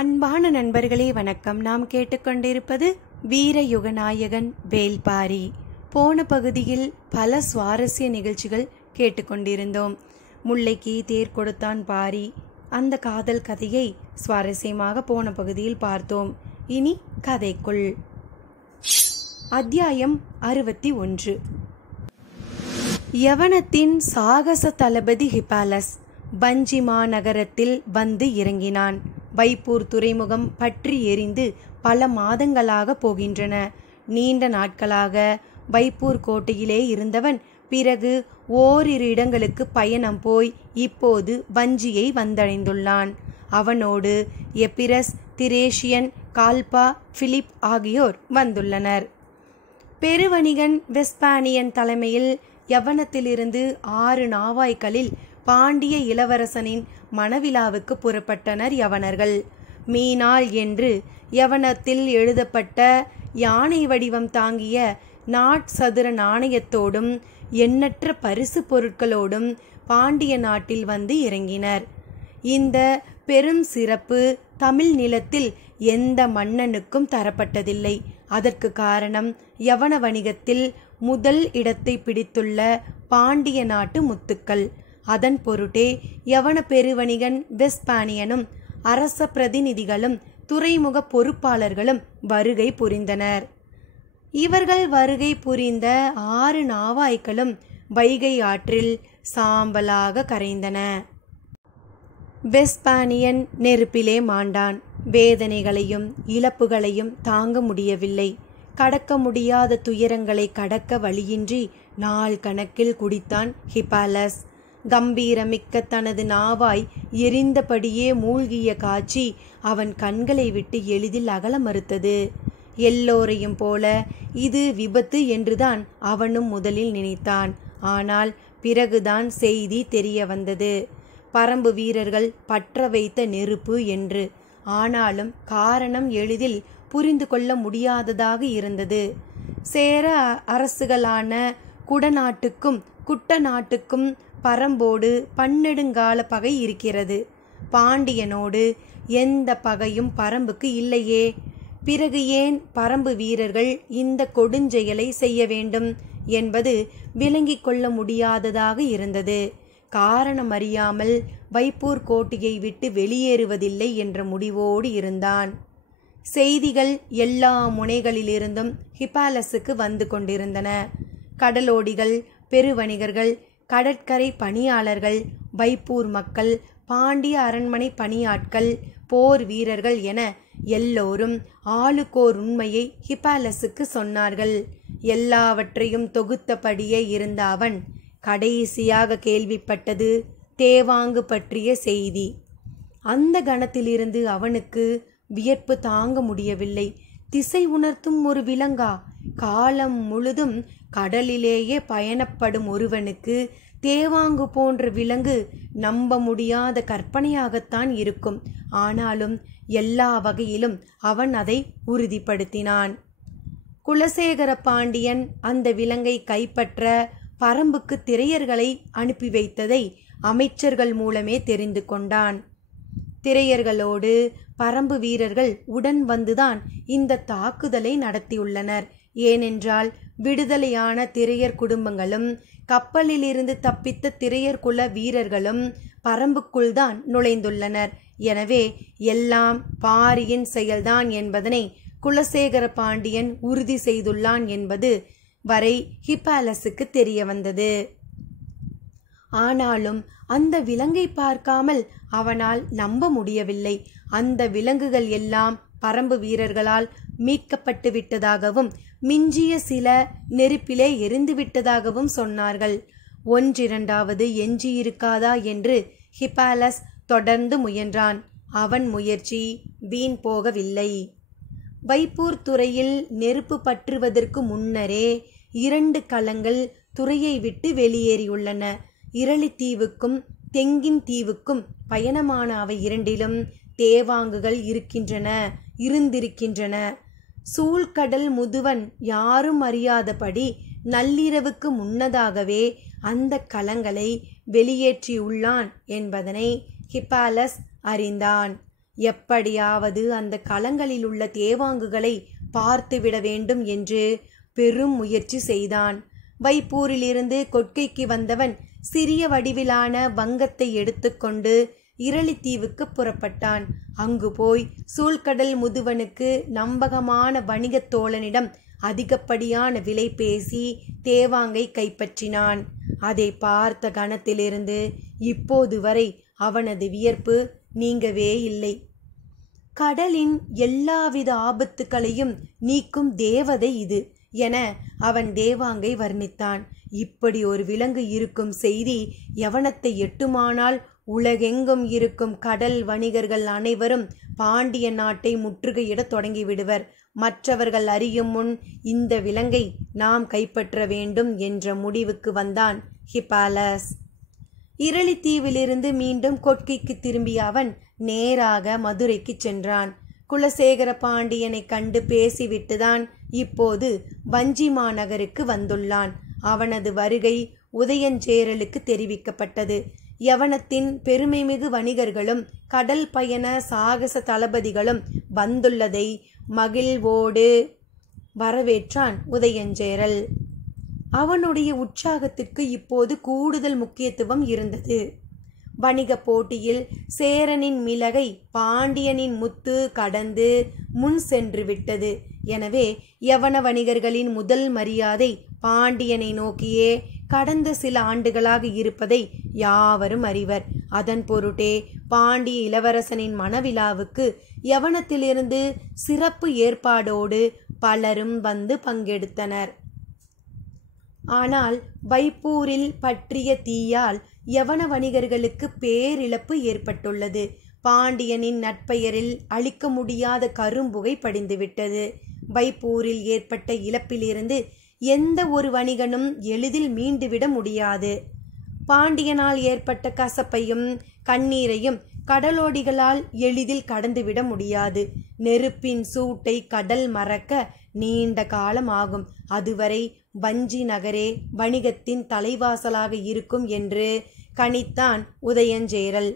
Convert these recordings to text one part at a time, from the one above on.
அன்பான நண்பர்களே வணக்கம். நாம் கேட்டுக்கொண்டிருப்பது வீரயுக நாயகன் வேல்பாரி. போன பகுதியில் பல சுவாரஸ்ய நிகழ்ச்சிகள் கேட்டுக்கொண்டிருந்தோம். முல்லைக்கு தேர் கொடுத்தான் பாரி, அந்த காதல் கதையை சுவாரஸ்யமாக போன பகுதியில் பார்த்தோம். இனி கதைக்குள். அத்தியாயம் 61. யவனத்தின் சாகச தளபதி ஹிப்பாலஸ் பஞ்சி மாநகரத்தில் வந்து இறங்கினான். வைப்பூர் துறைமுகம் பற்றி எரிந்து பல மாதங்களாக போகின்றன. நீண்ட நாட்களாக வைப்பூர் கோட்டையிலே இருந்தவன் பிறகு ஓரிரு இடங்களுக்கு பயணம் போய் இப்போது வஞ்சியை வந்தடைந்துள்ளான். அவனோடு எப்பிரஸ், திரேஷியன், கால்பா, பிலிப் ஆகியோர் வந்துள்ளனர். பெருவணிகன் வெஸ்பானியன் தலைமையில் யவனத்திலிருந்து 6 நாவாய்களில் பாண்டிய இளவரசனின் மணவிழாவுக்கு புறப்பட்டனர் யவனர்கள். மீனாள் என்று யவனத்தில் எழுதப்பட்ட யானை வடிவம் தாங்கிய நாட்சதுர நாணயத்தோடும் எண்ணற்ற பரிசு பொருட்களோடும் பாண்டிய நாட்டில் வந்து இறங்கினர். இந்த பெரும் சிறப்பு தமிழ் நிலத்தில் எந்த மன்னனுக்கும் தரப்பட்டதில்லை. அதற்கு காரணம் யவன வணிகத்தில் முதல் இடத்தை பிடித்துள்ள பாண்டிய நாட்டு முத்துக்கள். அதன் பொருட்டே யவன பெருவணிகன் வெஸ்பானியனும் அரச பிரதிநிதிகளும் துறைமுக பொறுப்பாளர்களும் வருகை புரிந்தனர். இவர்கள் வருகை புரிந்த 6 நாவாய்களும் வைகை ஆற்றில் சாம்பலாக கரைந்தன. வெஸ்பானியன் நெருப்பிலே மாண்டான். வேதனைகளையும் இழப்புகளையும் தாங்க முடியவில்லை. கடக்க முடியாத துயரங்களை கடக்க வழியின்றி நாள் கணக்கில் குடித்தான் ஹிப்பாலஸ். கம்பீரமிக்க தனது நாவாய் எரிந்தபடியே மூழ்கிய காட்சி அவன் கண்களை விட்டு எளிதில் அகல மறுத்தது. எல்லோரையும் போல இது விபத்து என்றுதான் அவனும் முதலில் நினைத்தான். ஆனால் பிறகுதான் செய்தி தெரிய வந்தது. பரம்பு வீரர்கள் பற்ற வைத்த நெருப்பு என்று. ஆனாலும் காரணம் எளிதில் புரிந்து கொள்ள முடியாததாக இருந்தது. சேர அரசுகளான குடநாட்டுக்கும் குட்டநாட்டுக்கும் பரம்போடு பன்னெடுங்கால பகை இருக்கிறது. பாண்டியனோடு எந்த பகையும் பரம்புக்கு இல்லையே. பிறகு ஏன் பரம்பு வீரர்கள் இந்த கொடுஞ்செயலை செய்ய வேண்டும் என்பது விளங்கிக் கொள்ள முடியாததாக இருந்தது. காரணம் அறியாமல் வைப்பூர் கோட்டையை விட்டு வெளியேறுவதில்லை என்ற முடிவோடு இருந்தான். செய்திகள் எல்லா முனைகளிலிருந்தும் ஹிப்பாலஸுக்கு வந்து கொண்டிருந்தன. கடலோடிகள், பெருவணிகர்கள், கடற்கரை பணியாளர்கள், வைப்பூர் மக்கள், பாண்டிய அரண்மனை பணியாட்கள், போர் வீரர்கள் என எல்லோரும் ஆளுக்கோர் உண்மையை ஹிப்பாலஸுக்கு சொன்னார்கள். எல்லாவற்றையும் தொகுத்தபடியே இருந்த அவன் கடைசியாக கேள்விப்பட்டது தேவாங்கு பற்றிய செய்தி. அந்த கணத்திலிருந்து அவனுக்கு வியர்ப்பு தாங்க முடியவில்லை. திசை உணர்த்தும் ஒரு விலங்கா? காலம் முழுதும் கடலிலேயே பயணப்படும் ஒருவனுக்கு தேவாங்கு போன்ற விலங்கு நம்ப முடியாத கற்பனையாகத்தான் இருக்கும். ஆனாலும் எல்லா வகையிலும் அவன் அதை உறுதிப்படுத்தினான். குலசேகர பாண்டியன் அந்த விலங்கை கைப்பற்ற பரம்புக்கு திரையர்களை அனுப்பி வைத்ததை அமைச்சர்கள் மூலமே தெரிந்து கொண்டான். திரையர்களோடு பரம்பு வீரர்கள் உடன் வந்துதான் இந்த தாக்குதலை நடத்தியுள்ளனர். ஏனென்றால் விடுதலையான திரையர் குடும்பங்களும் கப்பலிலிருந்து தப்பித்த திரையர் குல வீரர்களும் பரம்புக்குள் தான் நுழைந்துள்ளனர். எனவே எல்லாம் பாரியின் செயல்தான் என்பதனை குலசேகர பாண்டியன் உறுதி செய்துள்ளான் என்பது வரை ஹிப்பாலஸுக்கு தெரிய வந்தது. ஆனாலும் அந்த விலங்கை பார்க்காமல் அவனால் நம்ப முடியவில்லை. அந்த விலங்குகள் எல்லாம் பரம்பு வீரர்களால் மீட்கப்பட்டு விட்டதாகவும் மிஞ்சிய சில நெருப்பிலே எரிந்து விட்டதாகவும் சொன்னார்கள். ஒன்றிரண்டாவது எஞ்சியிருக்காதா என்று ஹிப்பாலஸ் தொடர்ந்து முயன்றான். அவன் முயற்சி வீண் போகவில்லை. வைப்பூர் துறையில் நெருப்பு பற்றுவதற்கு முன்னரே 2 கலங்கள் துறையை விட்டு வெளியேறியுள்ளன. இரளித்தீவுக்கும் தெங்கின் தீவுக்கும் பயணமான அவை இரண்டிலும் தேவாங்குகள் இருந்திருக்கின்றன. சூழ்கடல் முதுவன் யாரும் அறியாதபடி நள்ளிரவுக்கு முன்னதாகவே அந்த கலங்களை வெளியேற்றியுள்ளான் என்பதனை ஹிப்பாலஸ் அறிந்தான். எப்படியாவது அந்த களங்களில் உள்ள தேவாங்குகளை பார்த்துவிட வேண்டும் என்று பெரும் முயற்சி செய்தான். வைப்பூரிலிருந்து கொற்கைக்கு வந்தவன் சிறிய வடிவிலான வங்கத்தை எடுத்துக்கொண்டு இரளித்தீவுக்கு புறப்பட்டான். அங்கு போய் சூழ்கடல் முதுவனுக்கு நம்பகமான வணிகத் தோழனிடம் அதிகப்படியான விலை பேசி தேவாங்கை கைப்பற்றினான். அதை பார்த்த கணத்திலிருந்து இப்போது வரை அவனது வியர்ப்பு நீங்கவே இல்லை. கடலின் எல்லாவித ஆபத்துக்களையும் நீக்கும் தேவதை இது என அவன் தேவாங்கை வர்ணித்தான். இப்படி ஒரு விலங்கு இருக்கும் செய்தி யவனத்தை எட்டுமானால் உலகெங்கும் இருக்கும் கடல் வணிகர்கள் அனைவரும் பாண்டிய நாட்டை முற்றுகையிட தொடங்கிவிடுவர். மற்றவர்கள் அறியும் முன் இந்த விலங்கை நாம் கைப்பற்ற வேண்டும் என்ற முடிவுக்கு வந்தான் ஹிப்பாலஸ். இரளித்தீவிலிருந்து மீண்டும் கொற்கைக்கு திரும்பிய அவன் நேராக மதுரைக்கு சென்றான். குலசேகர பாண்டியனை கண்டு பேசிவிட்டுதான் இப்போது வஞ்சி மாநகருக்கு வந்துள்ளான். அவனது வருகை உதயஞ்சேரலுக்கு தெரிவிக்கப்பட்டது. யவனத்தின் பெருமைமிகு வணிகர்களும் கடல் பயண சாகச தளபதிகளும் வந்துள்ளதை மகிழ்வோடு வரவேற்றான் உதயஞ்சேரல். அவனுடைய உற்சாகத்திற்கு இப்போது கூடுதல் முக்கியத்துவம் இருந்தது. வணிக போட்டியில் சேரனின் மிளகை பாண்டியனின் முத்து கடந்து முன் சென்று விட்டது. எனவே யவன வணிகர்களின் முதல் மரியாதை பாண்டியனை நோக்கியே கடந்த சில ஆண்டுகளாக இருப்பதை யாவரும் அறிவர். அதன் பொருட்டே பாண்டிய இளவரசனின் மணவிழாவுக்கு யவனத்திலிருந்து சிறப்பு ஏற்பாடோடு பலரும் வந்து பங்கெடுத்தனர். ஆனால் வைப்பூரில் பற்றிய தீயால் யவன வணிகர்களுக்கு பேரிழப்பு ஏற்பட்டுள்ளது. பாண்டியனின் நட்பெயரில் அழிக்க முடியாத கரும்புகை படிந்துவிட்டது. வைப்பூரில் ஏற்பட்ட இழப்பிலிருந்து எந்த ஒரு வணிகனும் எளிதில் மீண்டுவிட முடியாது. பாண்டியனால் ஏற்பட்ட கசப்பையும் கண்ணீரையும் கடலோடிகளால் எளிதில் கடந்துவிட முடியாது. நெருப்பின் சூட்டை கடல் மறக்க நீண்ட காலம் ஆகும். அதுவரை வஞ்சி நகரே வணிகத்தின் தலைவாசலாக இருக்கும் என்று கணித்தான் உதயஞ்சேரல்.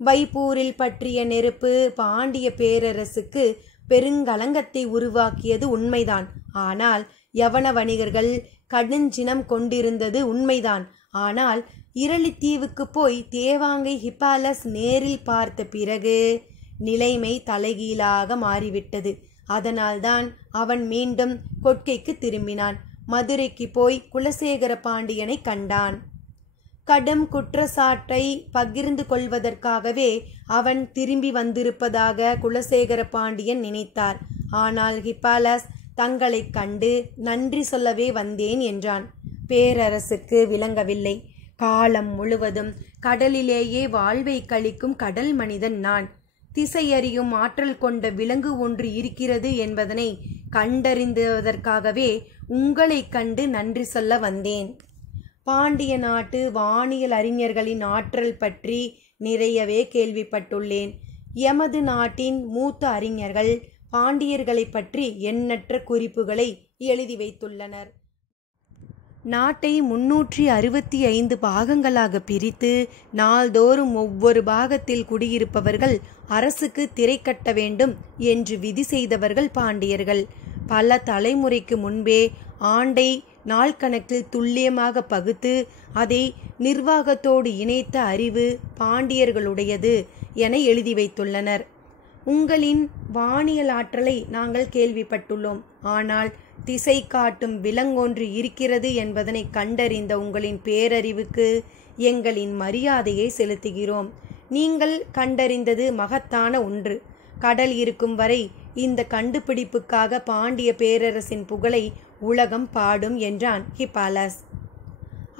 வைப்பூரில் பற்றிய நெருப்பு பாண்டிய பேரரசுக்கு பெருங்கலங்கத்தை உருவாக்கியது உண்மைதான். ஆனால் யவன வணிகர்கள் கடுஞ்சினம் கொண்டிருந்தது உண்மைதான். ஆனால் இரளித்தீவுக்கு போய் தேவாங்கை ஹிப்பாலஸ் நேரில் பார்த்த பிறகு நிலைமை தலைகீழாக மாறிவிட்டது. அதனால்தான் அவன் மீண்டும் கொற்கைக்கு திரும்பினான். மதுரைக்கு போய் குலசேகர பாண்டியனை கண்டான். கடும் குற்றச்சாட்டை பகிர்ந்து கொள்வதற்காகவே அவன் திரும்பி வந்திருப்பதாக குலசேகர பாண்டியன் நினைத்தார். ஆனால் ஹிப்பாலஸ் தங்களை கண்டு நன்றி சொல்லவே வந்தேன் என்றான். பேரரசுக்கு விளங்கவில்லை. காலம் முழுவதும் கடலிலேயே வாழ்வை கழிக்கும் கடல் மனிதன் நான். திசையறியும் ஆற்றல் கொண்ட விலங்கு ஒன்று இருக்கிறது என்பதனை கண்டறிந்ததற்காகவே உங்களை கண்டு நன்றி சொல்ல வந்தேன். பாண்டிய நாட்டு வானியல் அறிஞர்களின் ஆற்றல் பற்றி நிறையவே கேள்விப்பட்டுள்ளேன். எமது நாட்டின் மூத்த அறிஞர்கள் பாண்டியர்களை பற்றி எண்ணற்ற குறிப்புகளை எழுதி வைத்துள்ளனர். நாட்டை 365 பாகங்களாக பிரித்து நாள்தோறும் ஒவ்வொரு பாகத்தில் குடியிருப்பவர்கள் அரசுக்கு திரை கட்ட வேண்டும் என்று விதி செய்தவர்கள் பாண்டியர்கள். பல தலைமுறைக்கு முன்பே ஆண்டை நாள் கணக்கில் துல்லியமாக பகுத்து அதை நிர்வாகத்தோடு இணைத்த அறிவு பாண்டியர்களுடையது என எழுதி வைத்துள்ளனர். உங்களின் வானியல் ஆற்றலை நாங்கள் கேள்விப்பட்டுள்ளோம். ஆனால் திசை காட்டும் விலங்கொன்று இருக்கிறது என்பதனை கண்டறிந்த உங்களின் பேரறிவுக்கு எங்களின் மரியாதையை செலுத்துகிறோம். நீங்கள் கண்டறிந்தது மகத்தான ஒன்று. கடல் இருக்கும் வரை இந்த கண்டுபிடிப்புக்காக பாண்டிய பேரரசின் புகழை உலகம் பாடும் என்றான் ஹிப்பாலஸ்.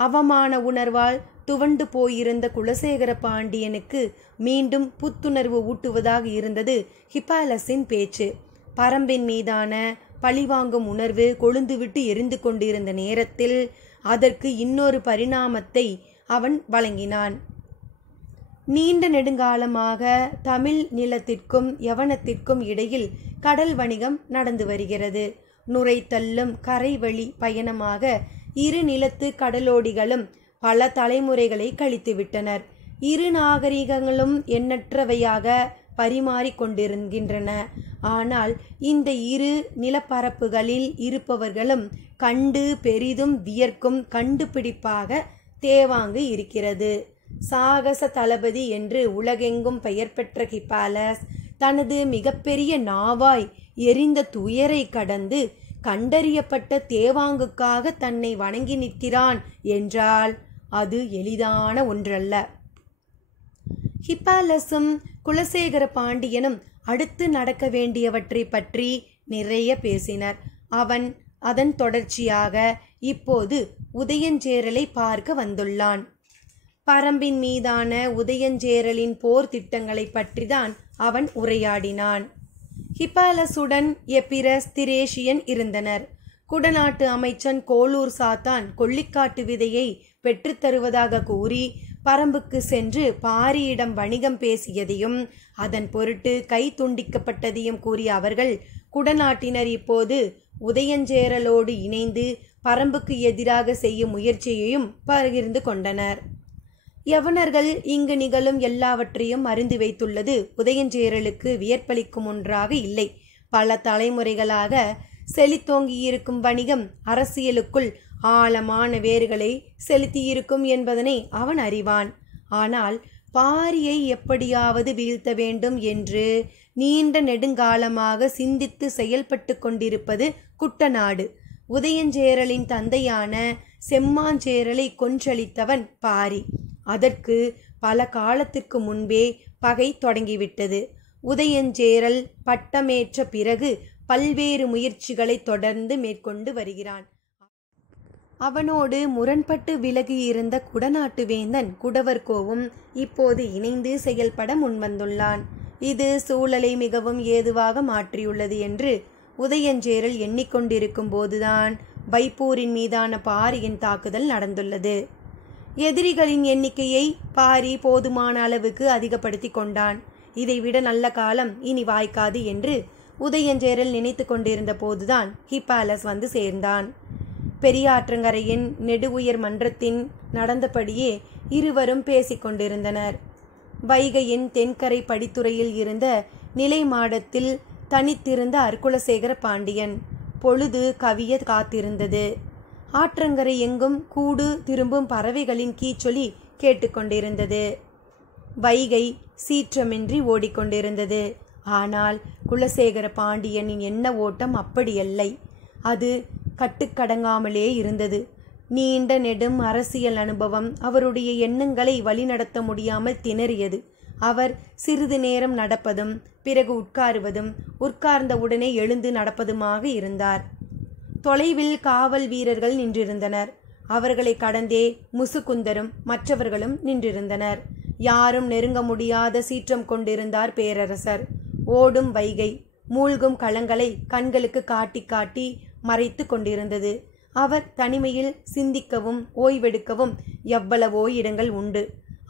அவமான உணர்வால் துவண்டு போயிருந்த குலசேகர பாண்டியனுக்கு மீண்டும் புத்துணர்வு ஊட்டுவதாக இருந்தது ஹிப்பாலஸின் பேச்சு. பரம்பின் மீதான பழிவாங்கும் உணர்வு கொழுந்துவிட்டு எரிந்து கொண்டிருந்த நேரத்தில் அதற்கு இன்னொரு பரிணாமத்தை அவன் வழங்கினான். நீண்ட நெடுங்காலமாக தமிழ் நிலத்திற்கும் யவனத்திற்கும் இடையில் கடல் வணிகம் நடந்து வருகிறது. நுரைத்தள்ளும் கரைவழி பயணமாக இரு நிலத்து கடலோடிகளும் பல தலைமுறைகளை கழித்துவிட்டனர். இரு நாகரிகங்களும் எண்ணற்றவையாக பரிமாறிக்கொண்டிருக்கின்றன. ஆனால் இந்த இரு நிலப்பரப்புகளில் இருப்பவர்களும் கண்டு பெரிதும் வியர்க்கும் கண்டுபிடிப்பாக தேவாங்கு இருக்கிறது. சாகச தளபதி என்று உலகெங்கும் பெயர் பெற்ற ஹிப்பாலஸ் தனது மிகப்பெரிய நாவாய் எரிந்த துயரை கடந்து கண்டறியப்பட்ட தேவாங்குக்காக தன்னை வணங்கி நிற்கிறான் என்றால் அது எளிதான ஒன்றல்ல. ஹிப்பாலஸும் குலசேகர பாண்டியனும் அடுத்து நடக்க வேண்டியவற்றை பற்றி நிறைய பேசினர். அவன் அதன் தொடர்ச்சியாக இப்போது உதயஞ்சேரலை பார்க்க வந்துள்ளான். பரம்பின் மீதான உதயஞ்சேரலின் போர் திட்டங்களை பற்றிதான் அவன் உரையாடினான். ஹிப்பாலஸுடன் எப்பிரஸ், திரேஷியன் இருந்தனர். குடநாட்டு அமைச்சன் கோளூர் சாத்தான் கொள்ளிக்காட்டு விதையை பெற்றுத்தருவதாக கூறி பரம்புக்கு சென்று பாரியிடம் வணிகம் பேசியதையும் அதன் பொருட்டு கை துண்டிக்கப்பட்டதையும் கூறிய அவர்கள் குடநாட்டினர் இப்போது உதயஞ்சேரலோடு இணைந்து பரம்புக்கு எதிராக செய்யும் முயற்சியையும் பகிர்ந்து கொண்டனர். யவனர்கள் இங்கு நிகழும் எல்லாவற்றையும் அறிந்து வைத்துள்ளது உதயஞ்சேரலுக்கு வியற்பளிக்கும் ஒன்றாக இல்லை. பல தலைமுறைகளாக செழித்தோங்கியிருக்கும் வணிகம் அரசியலுக்குள் ஆழமான வேர்களை செலுத்தியிருக்கும் என்பதனை அவன் அறிவான். ஆனால் பாரியை எப்படியாவது வீழ்த்த வேண்டும் என்று நீண்ட நெடுங்காலமாக சிந்தித்து செயல்பட்டு கொண்டிருப்பது குட்டநாடு. உதயஞ்சேரலின் தந்தையான செம்மாஞ்சேரலை கொன்றளித்தவன் பாரி. அதற்கு பல காலத்திற்கு முன்பே பகை தொடங்கிவிட்டது. உதயஞ்சேரல் பட்டமேற்ற பிறகு பல்வேறு முயற்சிகளை தொடர்ந்து மேற்கொண்டு வருகிறான். அவனோடு முரண்பட்டு விலகியிருந்த குடநாட்டு வேந்தன் குடவர்கோவும் இப்போது இணைந்து செயல்பட முன்வந்துள்ளான். இது சூழலை மிகவும் ஏதுவாக மாற்றியுள்ளது என்று உதயஞ்சேரல் எண்ணிக்கொண்டிருக்கும் போதுதான் வைப்பூரின் மீதான பாரியின் தாக்குதல் நடந்துள்ளது. எதிரிகளின் எண்ணிக்கையை பாரி போதுமான அளவுக்கு அதிகப்படுத்தி கொண்டான். இதைவிட நல்ல காலம் இனி வாய்க்காது என்று உதயஞ்சேரல் நினைத்து கொண்டிருந்த போதுதான் ஹிப்பாலஸ் வந்து சேர்ந்தான். பெரியாற்றங்கரையின் நெடு உயர் மன்றத்தின் நடந்தபடியே இருவரும் பேசிக்கொண்டிருந்தனர். வைகையின் தென்கரை படித்துறையில் இருந்த நிலை மாடத்தில் தனித்திருந்த குலசேகர பாண்டியன். பொழுது கவிய காத்திருந்தது. ஆற்றங்கரை எங்கும் கூடு திரும்பும் பறவைகளின் கீச்சொலி கேட்டுக்கொண்டிருந்தது. வைகை சீற்றமின்றி ஓடிக்கொண்டிருந்தது. ஆனால் குலசேகர பாண்டியனின் எண்ண ஓட்டம் அப்படியல்லை. அது கட்டுக்கடங்காமலே இருந்தது. நீண்ட நெடும் அரசியல் அனுபவம் அவருடைய எண்ணங்களை வழிநடத்த முடியாமல் திணறியது. அவர் சிறிது நேரம் நடப்பதும் பிறகு உட்காருவதும் உட்கார்ந்த உடனே எழுந்து நடப்பதுமாக இருந்தார். தொலைவில் காவல் வீரர்கள் நின்றிருந்தனர். அவர்களை கடந்தே முசுகுந்தரும் மற்றவர்களும் நின்றிருந்தனர். யாரும் நெருங்க முடியாத சீற்றம் கொண்டிருந்தார் பேரரசர். ஓடும் வைகை மூழ்கும் களங்களை கண்களுக்கு காட்டி காட்டி மறைத்து கொண்டிருந்தது. அவர் தனிமையில் சிந்திக்கவும் ஓய்வெடுக்கவும் எவ்வளவோ இடங்கள் உண்டு.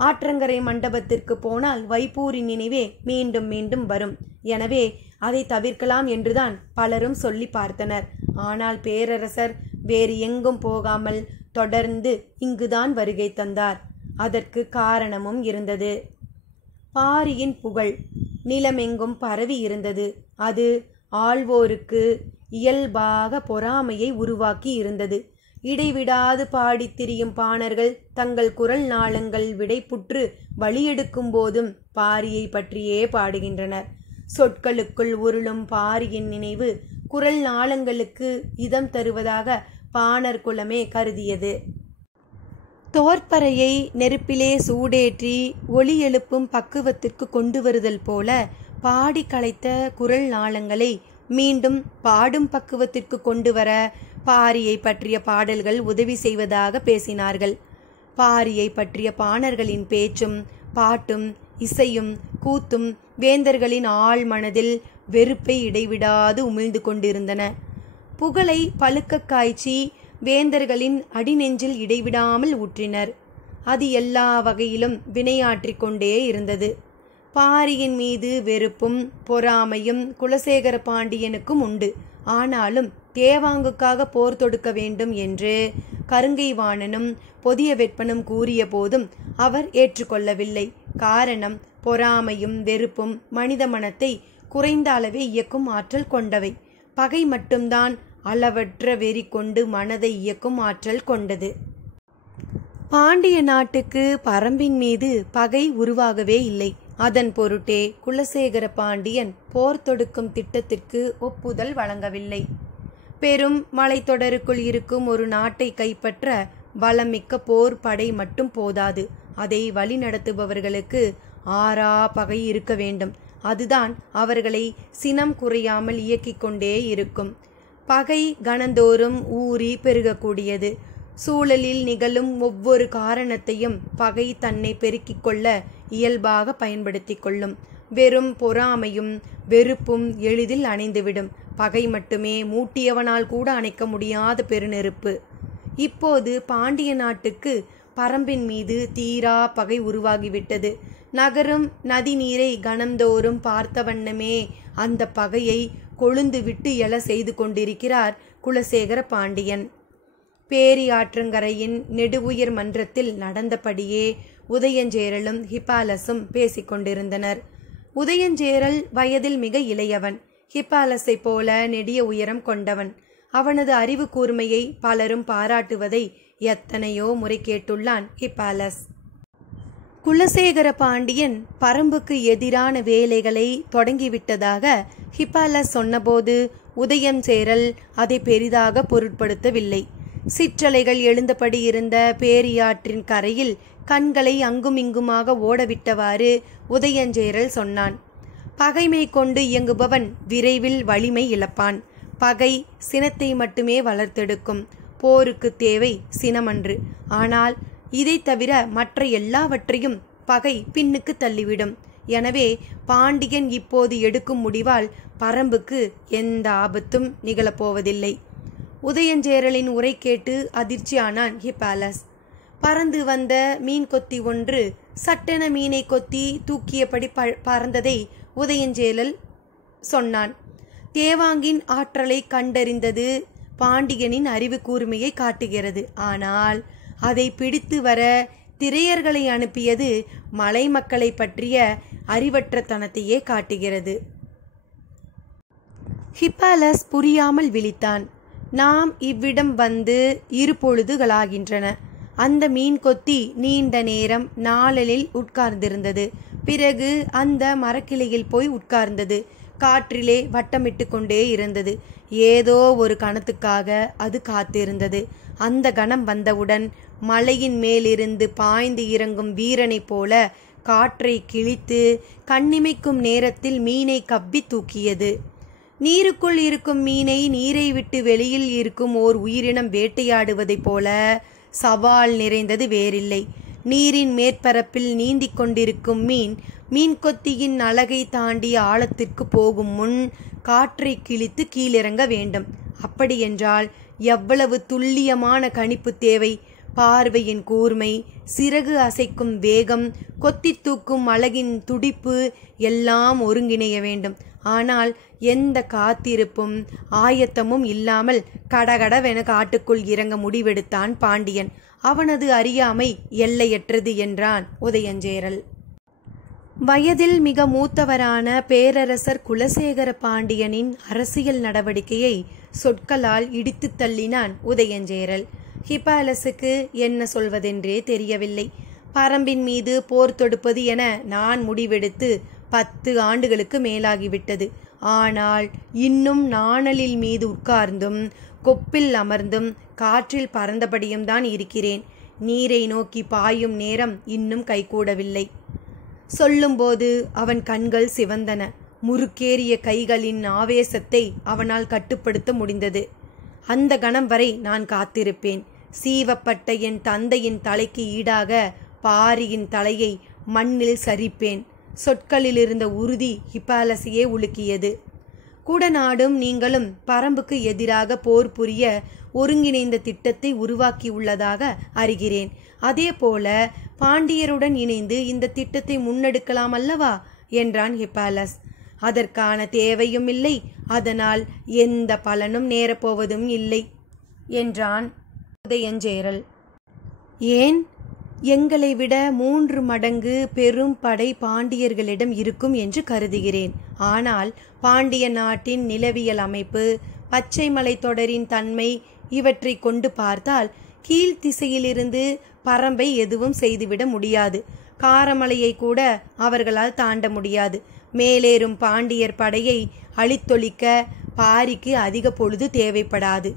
ஆற்றங்கரை மண்டபத்திற்கு போனால் வைப்பூரின் நினைவே மீண்டும் மீண்டும் வரும். எனவே அதை தவிர்க்கலாம் என்றுதான் பலரும் சொல்லி பார்த்தனர். ஆனால் பேரரசர் வேறு எங்கும் போகாமல் தொடர்ந்து இங்குதான் வருகை தந்தார். அதற்கு காரணமும் இருந்தது. பாரியின் புகழ் நிலமெங்கும் பரவி இருந்தது. அது ஆள்வோருக்கு இயல்பாக பொறாமையை உருவாக்கி இருந்தது. இடைவிடாது பாடித் திரியும் பாணர்கள் தங்கள் குரல் நாளங்கள் விடைப்புற்று வழியெடுக்கும் போதும் பாரியை பற்றியே பாடுகின்றனர். சொற்களுக்குள் உருளும் பாரியின் நினைவு குரல் நாளங்களுக்கு இதம் தருவதாக பாணர் குலமே கருதியது. தோற்பறையை நெருப்பிலே சூடேற்றி ஒளி எழுப்பும் பக்குவத்திற்கு கொண்டு வருதல் போல பாடி களைத்த குரல் நாளங்களை மீண்டும் பாடும் பக்குவத்திற்கு கொண்டு வர பாரியை பற்றிய பாடல்கள் உதவி செய்வதாக பேசினார்கள். பாரியை பற்றிய பாணர்களின் பேச்சும் பாட்டும் இசையும் கூத்தும் வேந்தர்களின் ஆழ் மனதில் வெறுப்பை இடைவிடாது உமிழ்ந்து கொண்டிருந்தன. புகழை பழுக்க காய்ச்சி வேந்தர்களின் அடிநெஞ்சில் இடைவிடாமல் ஊற்றினர். அது எல்லா வகையிலும் வினையாற்றிக் கொண்டே இருந்தது. பாரியின் மீது வெறுப்பும் பொறாமையும் குலசேகர பாண்டியனுக்கும் உண்டு. ஆனாலும் தேவாங்குக்காக போர் தொடுக்க வேண்டும் என்று கருங்கைவாணனும் பொதிய வெப்பனும் கூறிய போதும் அவர் ஏற்றுக்கொள்ளவில்லை. காரணம், பொறாமையும் வெறுப்பும் மனித மனத்தை குறைந்த அளவே இயக்கும் ஆற்றல் கொண்டவை. பகை மட்டும்தான் அளவற்ற வெறி கொண்டு மனதை இயக்கும் ஆற்றல் கொண்டது. பாண்டிய நாட்டுக்கு பரம்பின் மீது பகை உருவாகவே இல்லை. அதன் பொருட்டே குலசேகர பாண்டியன் போர் தொடுக்கும் திட்டத்திற்கு ஒப்புதல் வழங்கவில்லை. பெரும் மலைத்தொடருக்குள் இருக்கும் ஒரு நாட்டை கைப்பற்ற பலமிக்க போர் படை மட்டும் போதாது. அதை வழிநடத்துபவர்களுக்கு ஆறா பகை இருக்க வேண்டும். அதுதான் அவர்களை சினம் குறையாமல் இயக்கிக் கொண்டே இருக்கும். பகை கணந்தோறும் ஊறி பெருகக்கூடியது. சூழலில் நிகழும் ஒவ்வொரு காரணத்தையும் பகை தன்னை பெருக்கிக் கொள்ள இயல்பாக பயன்படுத்தி கொள்ளும். வெறும் பொறாமையும் வெறுப்பும் எளிதில் அணைந்துவிடும். பகை மட்டுமே மூட்டியவனால் கூட அணைக்க முடியாத பெருநெருப்பு. இப்போது பாண்டிய நாட்டுக்கு பரம்பின் மீது தீரா பகை உருவாகிவிட்டது. நகரும் நதி நீரை கணந்தோறும் பார்த்த வண்ணமே அந்த பகையை கொழுந்து விட்டு எழ செய்து கொண்டிருக்கிறார் குலசேகர பாண்டியன். பேரியாற்றங்கரையின் நெடுவுயர் மன்றத்தில் நடந்தபடியே உதயஞ்சேரலும் ஹிப்பாலஸும் பேசிக்கொண்டிருந்தனர். உதயஞ்சேரல் வயதில் மிக இளையவன். ஹிப்பாலஸை போல நெடிய உயரம் கொண்டவன். அவனது அறிவு கூர்மையை பலரும் பாராட்டுவதை எத்தனையோ முறை கேட்டுள்ளான் ஹிப்பாலஸ். குலசேகர பாண்டியன் பரம்புக்கு எதிரான வேலைகளை தொடங்கிவிட்டதாக ஹிப்பாலஸ் சொன்னபோது உதயஞ்சேரல் அதை பெரிதாக பொருட்படுத்தவில்லை. சிற்றலைகள் எழுந்தபடி இருந்த பேரியாற்றின் கரையில் கண்களை அங்குமிங்குமாக ஓடவிட்டவாறு உதயஞ்சேரல் சொன்னான். பகைமை கொண்டு இயங்குபவன் விரைவில் வலிமை இழப்பான். பகை சினத்தை மட்டுமே வளர்த்தெடுக்கும். போருக்கு தேவை சினமன்று. ஆனால் இதை தவிர மற்ற எல்லாவற்றையும் பகை பின்னுக்கு தள்ளிவிடும். எனவே பாண்டியன் இப்போது எடுக்கும் முடிவால் பரம்புக்கு எந்த ஆபத்தும் நிகழப்போவதில்லை. உதயஞ்சேரலின் உரை கேட்டு அதிர்ச்சியானான் ஹிப்பாலஸ். பறந்து வந்த மீன் கொத்தி ஒன்று சட்டென மீனை கொத்தி தூக்கியபடி பறந்ததை உதயஞ்சேரல் சொன்னான். தேவாங்கின் ஆற்றலை கண்டறிந்தது பாண்டியனின் அறிவு கூர்மையை காட்டுகிறது. ஆனால் அதை பிடித்து வர திரையர்களை அனுப்பியது மலை மக்களை பற்றிய அறிவற்றத்தனத்தையே காட்டுகிறது. ஹிப்பாலஸ் புரியாமல் விழித்தான். நாம் இவ்விடம் வந்து 2 பொழுதுகளாகின்றன. அந்த மீன் கொத்தி நீண்ட நேரம் நாளலில் உட்கார்ந்திருந்தது. பிறகு அந்த மரக்கிளையில் போய் உட்கார்ந்தது. காற்றிலே வட்டமிட்டு கொண்டே இருந்தது. ஏதோ ஒரு கணத்துக்காக அது காத்திருந்தது. அந்த கணம் வந்தவுடன் மலையின் மேலிருந்து பாய்ந்து இறங்கும் வீரனைப் போல காற்றை கிழித்து கண்ணிமைக்கும் நேரத்தில் மீனை கவ்வி தூக்கியது. நீருக்குள் இருக்கும் மீனை நீரை விட்டு வெளியில் இருக்கும் ஓர் உயிரினம் வேட்டையாடுவதைப் போல சவால் நிறைந்தது வேறில்லை. நீரின் மேற்பரப்பில் நீந்திக் கொண்டிருக்கும் மீன் கொத்தியின் அலகை தாண்டி ஆழத்திற்கு போகும் முன் காற்றை கிழித்து கீழிறங்க வேண்டும். அப்படியென்றால் எவ்வளவு துல்லியமான கணிப்பு தேவை! பார்வையின் கூர்மை, சிறகு அசைக்கும் வேகம், கொத்தி தூக்கும் அலகின் துடிப்பு எல்லாம் ஒருங்கிணைய வேண்டும். ஆனால் எந்த காத்திருப்பும் ஆயத்தமும் இல்லாமல் கடகடவென காட்டுக்குள் இறங்க முடிவெடுத்தான் பாண்டியன். அவனது அறியாமை எல்லையற்றது என்றான் உதயஞ்சேரல். வயதில் மிக மூத்தவரான பேரரசர் குலசேகர பாண்டியனின் அரசியல் நடவடிக்கையை சொற்களால் இடித்து தள்ளினான் உதயஞ்சேரல். ஹிப்பாலஸுக்கு என்ன சொல்வதென்றே தெரியவில்லை. பரம்பின் மீது போர் தொடுப்பது என நான் முடிவெடுத்து 10 ஆண்டுகளுக்கு மேலாகிவிட்டது. ஆனால் இன்னும் நாணலில் மீது உட்கார்ந்தும் கொப்பில் அமர்ந்தும் காற்றில் பறந்தபடியும் தான் இருக்கிறேன். நீரை நோக்கி பாயும் நேரம் இன்னும் கைகூடவில்லை. சொல்லும்போது அவன் கண்கள் சிவந்தன. முறுக்கேறிய கைகளின் ஆவேசத்தை அவனால் கட்டுப்படுத்த முடிந்தது. அந்த கணம் வரை நான் காத்திருப்பேன். சீவப்பட்ட என் தந்தையின் தலைக்கு ஈடாக பாரியின் தலையை மண்ணில் சரிப்பேன். சொற்களில் இருந்த உறுதி ஹிப்பாலஸையே உலுக்கியது. குடநாடும் நீங்களும் பரம்புக்கு எதிராக போர் புரிய ஒருங்கிணைந்த திட்டத்தை உருவாக்கியுள்ளதாக அறிகிறேன். அதே போல பாண்டியருடன் இணைந்து இந்த திட்டத்தை முன்னெடுக்கலாம் அல்லவா என்றான் ஹிப்பாலஸ். அதற்கான தேவையும் இல்லை, அதனால் எந்த பலனும் நேரப்போவதும் இல்லை என்றான் உதயஞ்சேரல். ஏன்? எங்களை விட 3 மடங்கு பெரும் படை பாண்டியர்களிடம் இருக்கும் என்று கருதுகிறேன். ஆனால் பாண்டிய நாட்டின் நிலவியல் அமைப்பு, பச்சை மலைத்தொடரின் தன்மை இவற்றை கொண்டு பார்த்தால் கீழ்த்திசையிலிருந்து பரம்பை எதுவும் செய்துவிட முடியாது. காரமலையை கூட அவர்களால் தாண்ட முடியாது. மேலேறும் பாண்டியர் படையை அழித்தொழிக்க பாரிக்கு அதிக பொழுது தேவைப்படாது.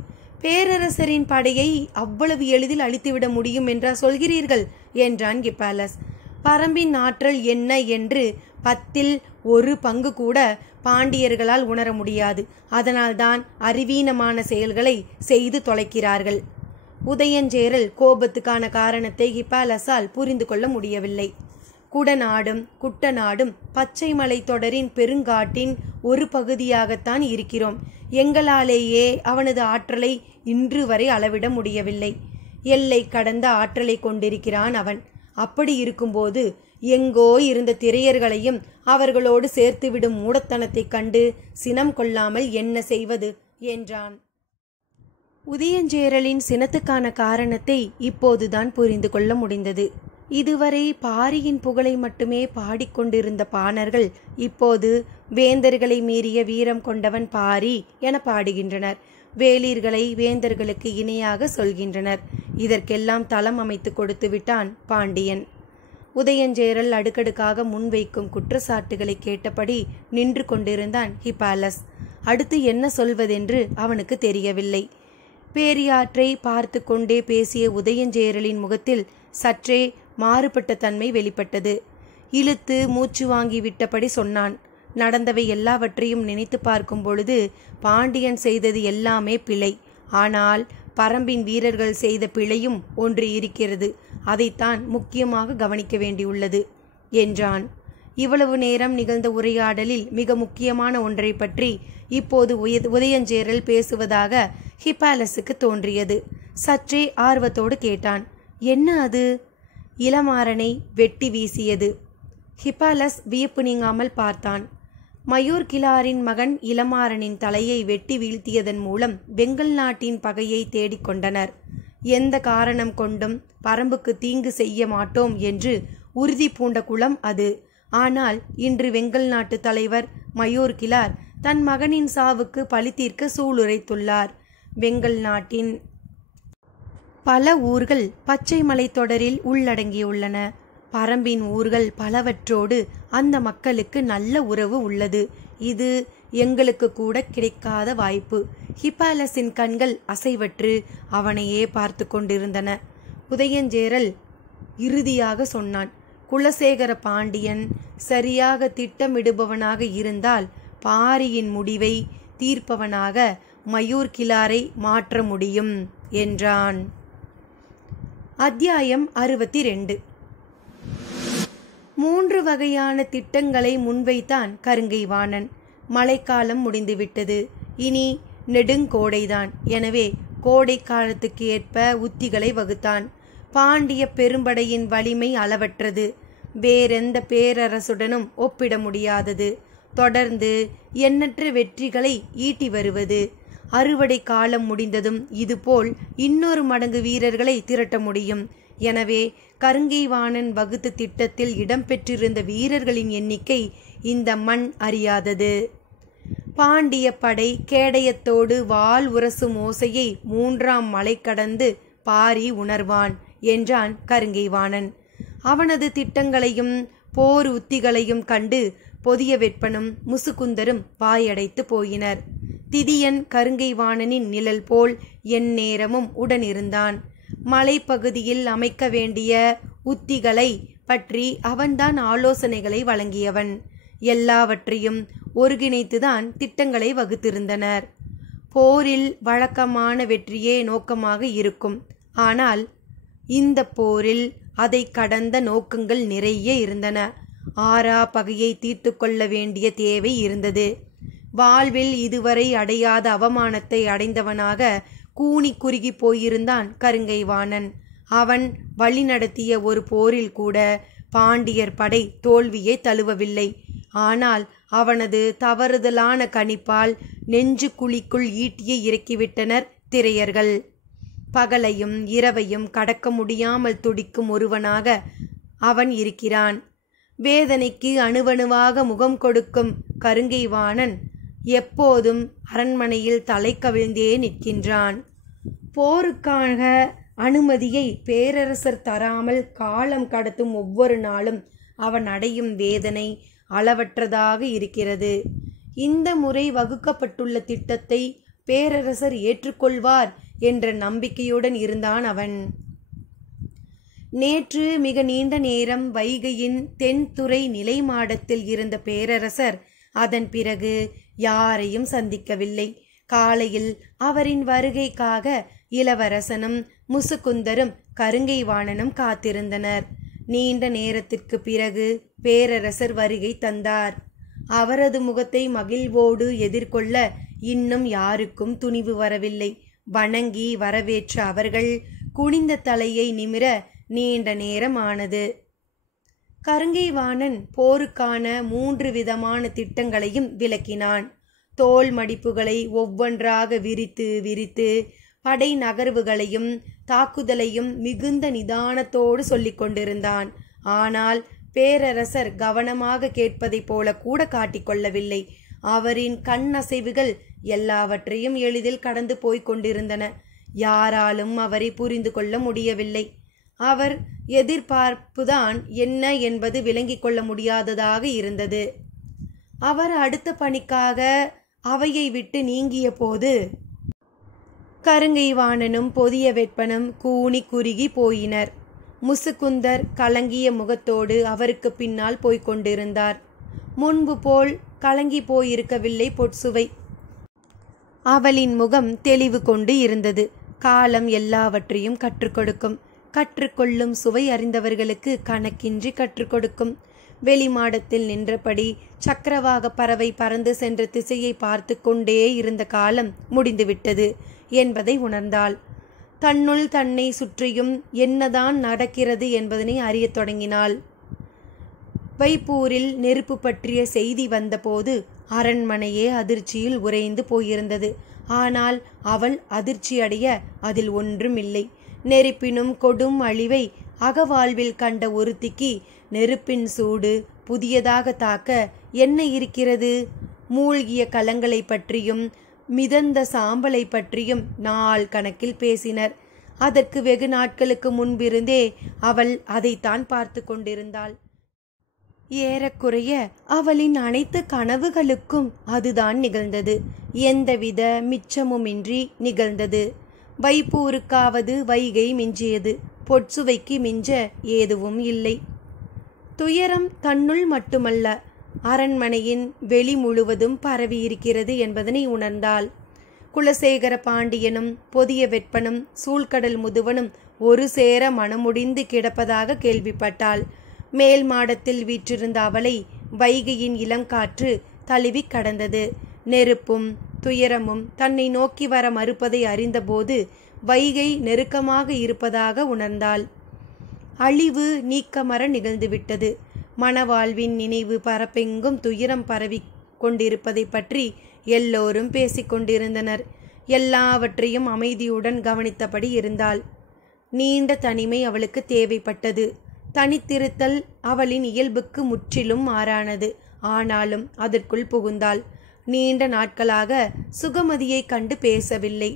பேரரசரின் படையை அவ்வளவு எளிதில் அழித்துவிட முடியும் என்றா சொல்கிறீர்கள் என்றான் ஹிப்பாலஸ். பரம்பின் ஆற்றல் என்ன என்று 10ல் 1 பங்கு கூட பாண்டியர்களால் உணர முடியாது. அதனால்தான் அறிவீனமான செயல்களை செய்து தொலைக்கிறார்கள். உதயஞ்சேரல் கோபத்துக்கான காரணத்தை ஹிப்பாலஸால் புரிந்து கொள்ள முடியவில்லை. குடநாடும் குட்டநாடும் பச்சை மலை தொடரின் பெருங்காட்டின் ஒரு பகுதியாகத்தான் இருக்கிறோம். எங்களாலேயே அவனது ஆற்றலை இன்று வரை அளவிட முடியவில்லை. எல்லை கடந்த ஆற்றலை கொண்டிருக்கிறான் அவன். அப்படி இருக்கும்போது எங்கோ இருந்த திரையர்களையும் அவர்களோடு சேர்த்துவிடும் மூடத்தனத்தை கண்டு சினம் கொள்ளாமல் என்ன செய்வது என்றான். உதயஞ்சேரலின் சினத்துக்கான காரணத்தை இப்போதுதான் புரிந்து கொள்ள முடிந்தது. இதுவரை பாரியின் புகழை மட்டுமே பாடிக்கொண்டிருந்த பாணர்கள் இப்போது வேந்தர்களை மீறிய வீரம் கொண்டவன் பாரி என பாடுகின்றனர். வேளிர்களை வேந்தர்களுக்கு இணையாக சொல்கின்றனர். இதற்கெல்லாம் தளம் அமைத்து கொடுத்து விட்டான் பாண்டியன். உதயஞ்சேரல் அடுக்கடுக்காக முன்வைக்கும் குற்றச்சாட்டுகளை கேட்டபடி நின்று கொண்டிருந்தான் ஹிப்பாலஸ். அடுத்து என்ன சொல்வதென்று அவனுக்கு தெரியவில்லை. பேரியாற்றை பார்த்து கொண்டே பேசிய உதயஞ்சேரலின் முகத்தில் சற்றே மாறுபட்ட தன்மை வெளிப்பட்டது. இழுத்து மூச்சு வாங்கி விட்டபடி சொன்னான். நடந்தவை எல்லாவற்றையும் நினைத்து பார்க்கும் பொழுது பாண்டியன் செய்தது எல்லாமே பிழை. ஆனால் பரம்பின் வீரர்கள் செய்த பிழையும் ஒன்று இருக்கிறது. அதைத்தான் முக்கியமாக கவனிக்க வேண்டியுள்ளது என்றான். இவ்வளவு நேரம் நிகழ்ந்த உரையாடலில் மிக முக்கியமான ஒன்றை பற்றி இப்போது உதயஞ்சேரல் பேசுவதாக ஹிப்பாலஸுக்கு தோன்றியது. சற்றே ஆர்வத்தோடு கேட்டான். என்ன அது? இளமாறனை வெட்டி வீசியது. ஹிப்பாலஸ் வியப்பு நீங்காமல் பார்த்தான். மயூர் கிளாரின் மகன் இளமாறனின் தலையை வெட்டி வீழ்த்தியதன் மூலம் வெங்கல் நாட்டின் பகையை தேடிக்கொண்டனர். எந்த காரணம் கொண்டும் பரம்புக்கு தீங்கு செய்ய மாட்டோம் என்று உறுதி பூண்ட குலம் அது. ஆனால் இன்று வெங்கல் நாட்டு தலைவர் மயூர் கிளார் தன் மகனின் சாவுக்கு பழி தீர்க்க சூளுரைத்துள்ளார். வெங்கல் நாட்டின் பல ஊர்கள் பச்சை மலைத்தொடரில் உள்ளடங்கியுள்ளன. பரம்பின் ஊர்கள் பலவற்றோடு அந்த மக்களுக்கு நல்ல உறவு உள்ளது. இது எங்களுக்கு கூட கிடைக்காத வாய்ப்பு. ஹிப்பாலஸின் கண்கள் அசைவற்று அவனையே பார்த்து கொண்டிருந்தன. உதயஞ்சேரல் இறுதியாக சொன்னான். குலசேகர பாண்டியன் சரியாக திட்டமிடுபவனாக இருந்தால் பாரியின் முடிவை தீர்ப்பவனாக மயூர் கிளாரை மாற்ற முடியும் என்றான். அத்தியாயம் 62. 3 வகையான திட்டங்களை முன்வைத்தான் கருங்கை வாணன். மழைக்காலம் முடிந்துவிட்டது. இனி நெடுங்கோடைதான். எனவே கோடை காலத்துக்கு ஏற்ப உத்திகளை வகுத்தான். பாண்டிய பெரும்படையின் வலிமை அளவற்றது. வேறெந்த பேரரசுடனும் ஒப்பிட முடியாதது. தொடர்ந்து எண்ணற்ற வெற்றிகளை ஈட்டி வருவது. அறுவடை காலம் முடிந்ததும் இதுபோல் இன்னொரு மடங்கு வீரர்களை திரட்ட முடியும். எனவே கருங்கை வாணன் வகுத்த திட்டத்தில் இடம்பெற்றிருந்த வீரர்களின் எண்ணிக்கை இந்த மண் அறியாதது. பாண்டிய படை கேடயத்தோடு வாள் உரசும் ஓசையை 3ஆம் மலை கடந்து பாரி உணர்வான் என்றான் கருங்கை வாணன். அவனது திட்டங்களையும் போர் உத்திகளையும் கண்டு பொதிய வெப்பனும் முசுகுந்தரும் வாயடைத்து போயினர். திதியன் கருங்கை வாணனின் நிழல் போல் எந்நேரமும் உடனிருந்தான். மலைப்பகுதியில் அமைக்க வேண்டிய உத்திகளை பற்றி அவன்தான் ஆலோசனைகளை வழங்கியவன். எல்லாவற்றையும் ஒருங்கிணைத்துதான் திட்டங்களை வகுத்திருந்தனர். போரில் வழக்கமான வெற்றியே நோக்கமாக இருக்கும். ஆனால் இந்த போரில் அதை கடந்த நோக்கங்கள் நிறைய இருந்தன. ஆறா பகையை தீர்த்து கொள்ள வேண்டிய தேவை இருந்தது. வாழ்வில் இதுவரை அடையாத அவமானத்தை அடைந்தவனாக கூனி குறுகி போயிருந்தான் கருங்கை வாணன். அவன் வழிநடத்திய ஒரு போரில் கூட பாண்டியர் படை தோல்வியை தழுவவில்லை. ஆனால் அவனது தவறுதலான கணிப்பால் நெஞ்சு குழிக்குள் ஈட்டியை இறக்கிவிட்டனர் திரையர்கள். பகலையும் இரவையும் கடக்க முடியாமல் துடிக்கும் ஒருவனாக அவன் இருக்கிறான். வேதனைக்கு அணுவணுவாக முகம் கொடுக்கும் கருங்கை வாணன் எப்போதும் அரண்மனையில் தலை கவிழ்ந்தே நிற்கின்றான். போருக்காக அனுமதியை பேரரசர் தராமல் காலம் கடத்தும் ஒவ்வொரு நாளும் அவன் அடையும் வேதனை அளவற்றதாக இருக்கிறது. இந்த முறை வகுக்கப்பட்டுள்ள திட்டத்தை பேரரசர் ஏற்றுக்கொள்வார் என்ற நம்பிக்கையுடன் இருந்தான் அவன். நேற்று மிக நீண்ட நேரம் வைகையின் தென்துறை நிலை மாடத்தில் இருந்த பேரரசர் அதன் பிறகு யாரையும் சந்திக்கவில்லை. காலையில் அவரின் வருகைக்காக இளவரசனும் முசுகுந்தரும் கருங்கை வாணனும் காத்திருந்தனர். நீண்ட நேரத்திற்கு பிறகு பேரரசர் வருகை தந்தார். அவரது முகத்தை மகிழ்வோடு எதிர்கொள்ள இன்னும் யாருக்கும் துணிவு வரவில்லை. வணங்கி வரவேற்ற அவர்கள் குனிந்த தலையை நிமிர நீண்ட நேரம் ஆனது. கருங்கை வாணன் போருக்கான 3 விதமான திட்டங்களையும் விளக்கினான். தோல் மடிப்புகளை ஒவ்வொன்றாக விரித்து விரித்து படை நகர்வுகளையும் தாக்குதலையும் மிகுந்த நிதானத்தோடு சொல்லிக் கொண்டிருந்தான். ஆனால் பேரரசர் கவனமாக கேட்பதைப் போல கூட காட்டிக்கொள்ளவில்லை. அவரின் கண் அசைவுகள் எல்லாவற்றையும் எளிதில் கடந்து போய்க் கொண்டிருந்தன. யாராலும் அவரை புரிந்து கொள்ள முடியவில்லை. அவர் எதிர்பார்ப்புதான் என்ன என்பது விளங்கிக் கொள்ள முடியாததாக இருந்தது. அவர் அடுத்த பணிக்காக அவையை விட்டு நீங்கிய போது கருங்கை வாணனும் பொதிய வெப்பனும் கூனி குறுகி போயினர். முசுகுந்தர் கலங்கிய முகத்தோடு அவருக்கு பின்னால் போய்க் கொண்டிருந்தார். முன்பு போல் கலங்கி போயிருக்கவில்லை பொற்சுவை. அவளின் முகம் தெளிவு கொண்டு இருந்தது. காலம் எல்லாவற்றையும் கற்றுக் கொடுக்கும். கற்றுக்கொள்ளும் சுவை அறிந்தவர்களுக்கு கணக்கின்றி கற்றுக் கொடுக்கும். வெளிமாடத்தில் நின்றபடி சக்கரவாக பறவை பறந்து சென்ற திசையை பார்த்து கொண்டே இருந்த காலம் முடிந்துவிட்டது என்பதை உணர்ந்தாள். தன்னுள் தன்னை சுற்றியும் என்னதான் நடக்கிறது என்பதனை அறியத் தொடங்கினாள். வைப்பூரில் நெருப்பு பற்றிய செய்தி வந்தபோது அரண்மனையே அதிர்ச்சியில் உறைந்து போயிருந்தது. ஆனால் அவள் அதிர்ச்சியடைய அதில் ஒன்றும் இல்லை. நெருப்பினும் கொடும் அழிவை அகவாழ்வில் கண்ட ஒருத்திக்கு நெருப்பின் சூடு புதியதாக தாக்க என்ன இருக்கிறது? மூழ்கிய கலங்களை பற்றியும் மிதந்த சாம்பலை பற்றியும் நாள் கணக்கில் பேசினர். அதற்கு வெகு நாட்களுக்கு முன்பிருந்தே அவள் அதைத்தான் பார்த்து கொண்டிருந்தாள். ஏறக்குறைய அவளின் அனைத்து கனவுகளுக்கும் அதுதான் நிகழ்ந்தது. எந்தவித மிச்சமுமின்றி நிகழ்ந்தது. வைப்பூருக்காவது வைகை மிஞ்சியது. பொற்சுவைக்கு மிஞ்ச எதுவும் இல்லை. துயரம் தன்னுள் மட்டுமல்ல, அரண்மனையின் வெளி முழுவதும் பரவியிருக்கிறது என்பதனை உணர்ந்தாள். குலசேகர பாண்டியனும் பொதிய வெப்பனும் சூழ்கடல் முதுவனும் ஒரு சேர மனமுடிந்து கிடப்பதாக கேள்விப்பட்டாள். மேல் மாடத்தில் வீற்றிருந்த அவளை வைகையின் இளங்காற்று தழுவி கடந்தது. நெருப்பும் துயரமும் தன்னை நோக்கி வர மறுப்பதை அறிந்தபோது வைகை நெருக்கமாக இருப்பதாக உணர்ந்தாள். அழிவு நீக்கமர நிகழ்ந்துவிட்டது. மணவாழ்வின் நினைவு பரப்பெங்கும் துயரம் பரவி கொண்டிருப்பதை பற்றி எல்லோரும் பேசிக்கொண்டிருந்தனர். எல்லாவற்றையும் அமைதியுடன் கவனித்தபடி இருந்தாள். நீண்ட தனிமை அவளுக்கு தேவைப்பட்டது. தனித்திருத்தல் அவளின் இயல்புக்கு முற்றிலும் மாறானது. ஆனாலும் அதற்குள் புகுந்தாள். நீண்ட நாட்களாக சுகமதியை கண்டு பேசவில்லை.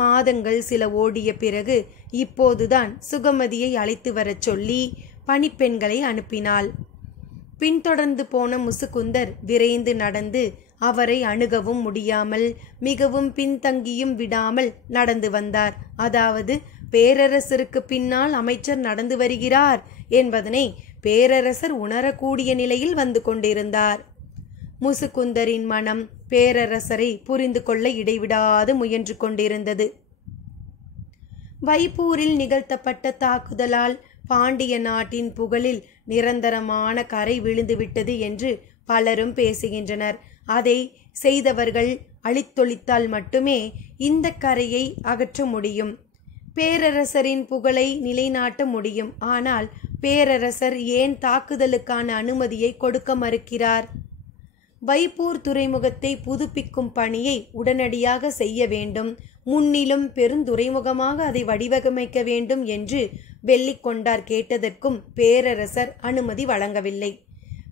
மாதங்கள் சில ஓடிய பிறகு இப்போதுதான் சுகமதியை அழைத்து வரச் சொல்லி பணிப்பெண்களை அனுப்பினாள். பின்தொடர்ந்து போன முசுகுந்தர் விரைந்து நடந்து அவரை அணுகவும் முடியாமல் மிகவும் பின்தங்கியும் விடாமல் நடந்து வந்தார். அதாவது பேரரசருக்கு பின்னால் அமைச்சர் நடந்து வருகிறார் என்பதனை பேரரசர் உணரக்கூடிய நிலையில் வந்து கொண்டிருந்தார். முசுகுந்தரின் மனம் பேரரசரை புரிந்து கொள்ள இடைவிடாது முயன்று கொண்டிருந்தது. வைப்பூரில் நிகழ்த்தப்பட்ட தாக்குதலால் பாண்டிய நாட்டின் புகழில் நிரந்தரமான கரை விழுந்துவிட்டது என்று பலரும் பேசுகின்றனர். அதை செய்தவர்கள் அழித்தொழித்தால் மட்டுமே இந்த கரையை அகற்ற முடியும். பேரரசரின் புகழை நிலைநாட்ட முடியும். ஆனால் பேரரசர் ஏன் தாக்குதலுக்கான அனுமதியை கொடுக்க மறுக்கிறார்? வைப்பூர் துறைமுகத்தை புதுப்பிக்கும் பணியை உடனடியாக செய்ய வேண்டும். முன்னிலும் பெருந்துறைமுகமாக அதை வடிவமைக்க வேண்டும் என்று வெள்ளிக்கொண்டார் கேட்டதற்கும் பேரரசர் அனுமதி வழங்கவில்லை.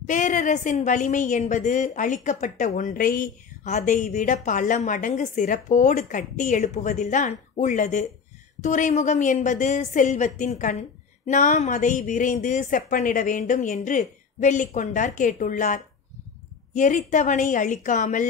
பேரரசின் வலிமை என்பது அளிக்கப்பட்ட ஒன்றை அதைவிட பல மடங்கு சிறப்போடு கட்டி எழுப்புவதில்தான் உள்ளது. துறைமுகம் என்பது செல்வத்தின் கண். நாம் அதை விரைந்து செப்பனிட வேண்டும் என்று வெள்ளிக்கொண்டார் கேட்டுள்ளார். எரித்தவனை அழிக்காமல்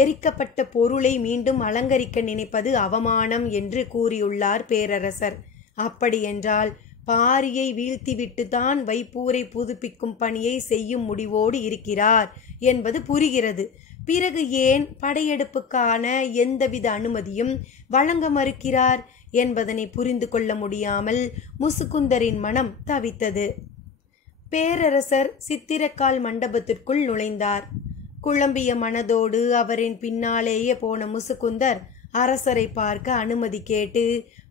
எரிக்கப்பட்ட பொருளை மீண்டும் அலங்கரிக்க நினைப்பது அவமானம் என்று கூறியுள்ளார் பேரரசர். அப்படியென்றால் பாரியை வீழ்த்திவிட்டு தான் வைப்பூரை புதுப்பிக்கும் பணியை செய்யும் முடிவோடு இருக்கிறார் என்பது புரிகிறது. பிறகு ஏன் படையெடுப்புக்கான எந்தவித அனுமதியும் வழங்க மறுக்கிறார் என்பதனை புரிந்து கொள்ள முடியாமல் முசுகுந்தரின் மனம் தவித்தது. பேரரசர் சித்திரக்கால் மண்டபத்திற்குள் நுழைந்தார். குழம்பிய மனதோடு அவரின் பின்னாலேயே போன முசுகுந்தர் அரசரை பார்க்க அனுமதி கேட்டு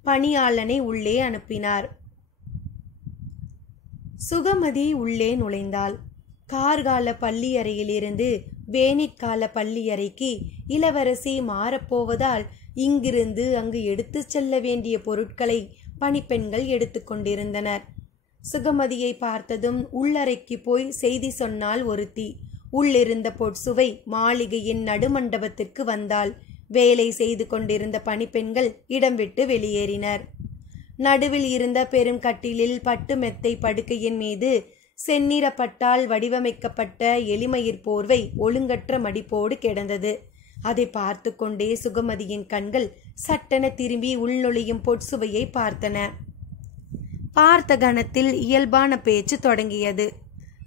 பணியாளனை உள்ளே அனுப்பினார். சுகமதி உள்ளே நுழைந்தாள். கார்கால பள்ளியறையிலிருந்து வேனிற்கால பள்ளியறைக்கு இளவரசி மாறப்போவதால் இங்கிருந்து அங்கு எடுத்து செல்ல வேண்டிய பொருட்களை பணிப்பெண்கள் எடுத்துக்கொண்டிருந்தனர். சுகமதியை பார்த்ததும் உள்ளறைக்கு போய் செய்தி சொன்னால் ஒருத்தி. உள்ளிருந்த பொற்சுவை மாளிகையின் நடுமண்டபத்திற்கு வந்தாள். வேலை செய்து கொண்டிருந்த பணிப்பெண்கள் இடம் விட்டு வெளியேறினர். நடுவில் இருந்த பெரும் கட்டிலில் பட்டு மெத்தை படுக்கையின் மீது செந்நிறப்பட்டால் வடிவமைக்கப்பட்ட எளிமயிர் போர்வை ஒழுங்கற்ற மடிப்போடு கிடந்தது. அதை பார்த்து கொண்டே சுகமதியின் கண்கள் சட்டென திரும்பி உள்நொழியும் பொற்சுவையை பார்த்தன. பார்த்த கணத்தில் இயல்பான பேச்சு தொடங்கியது.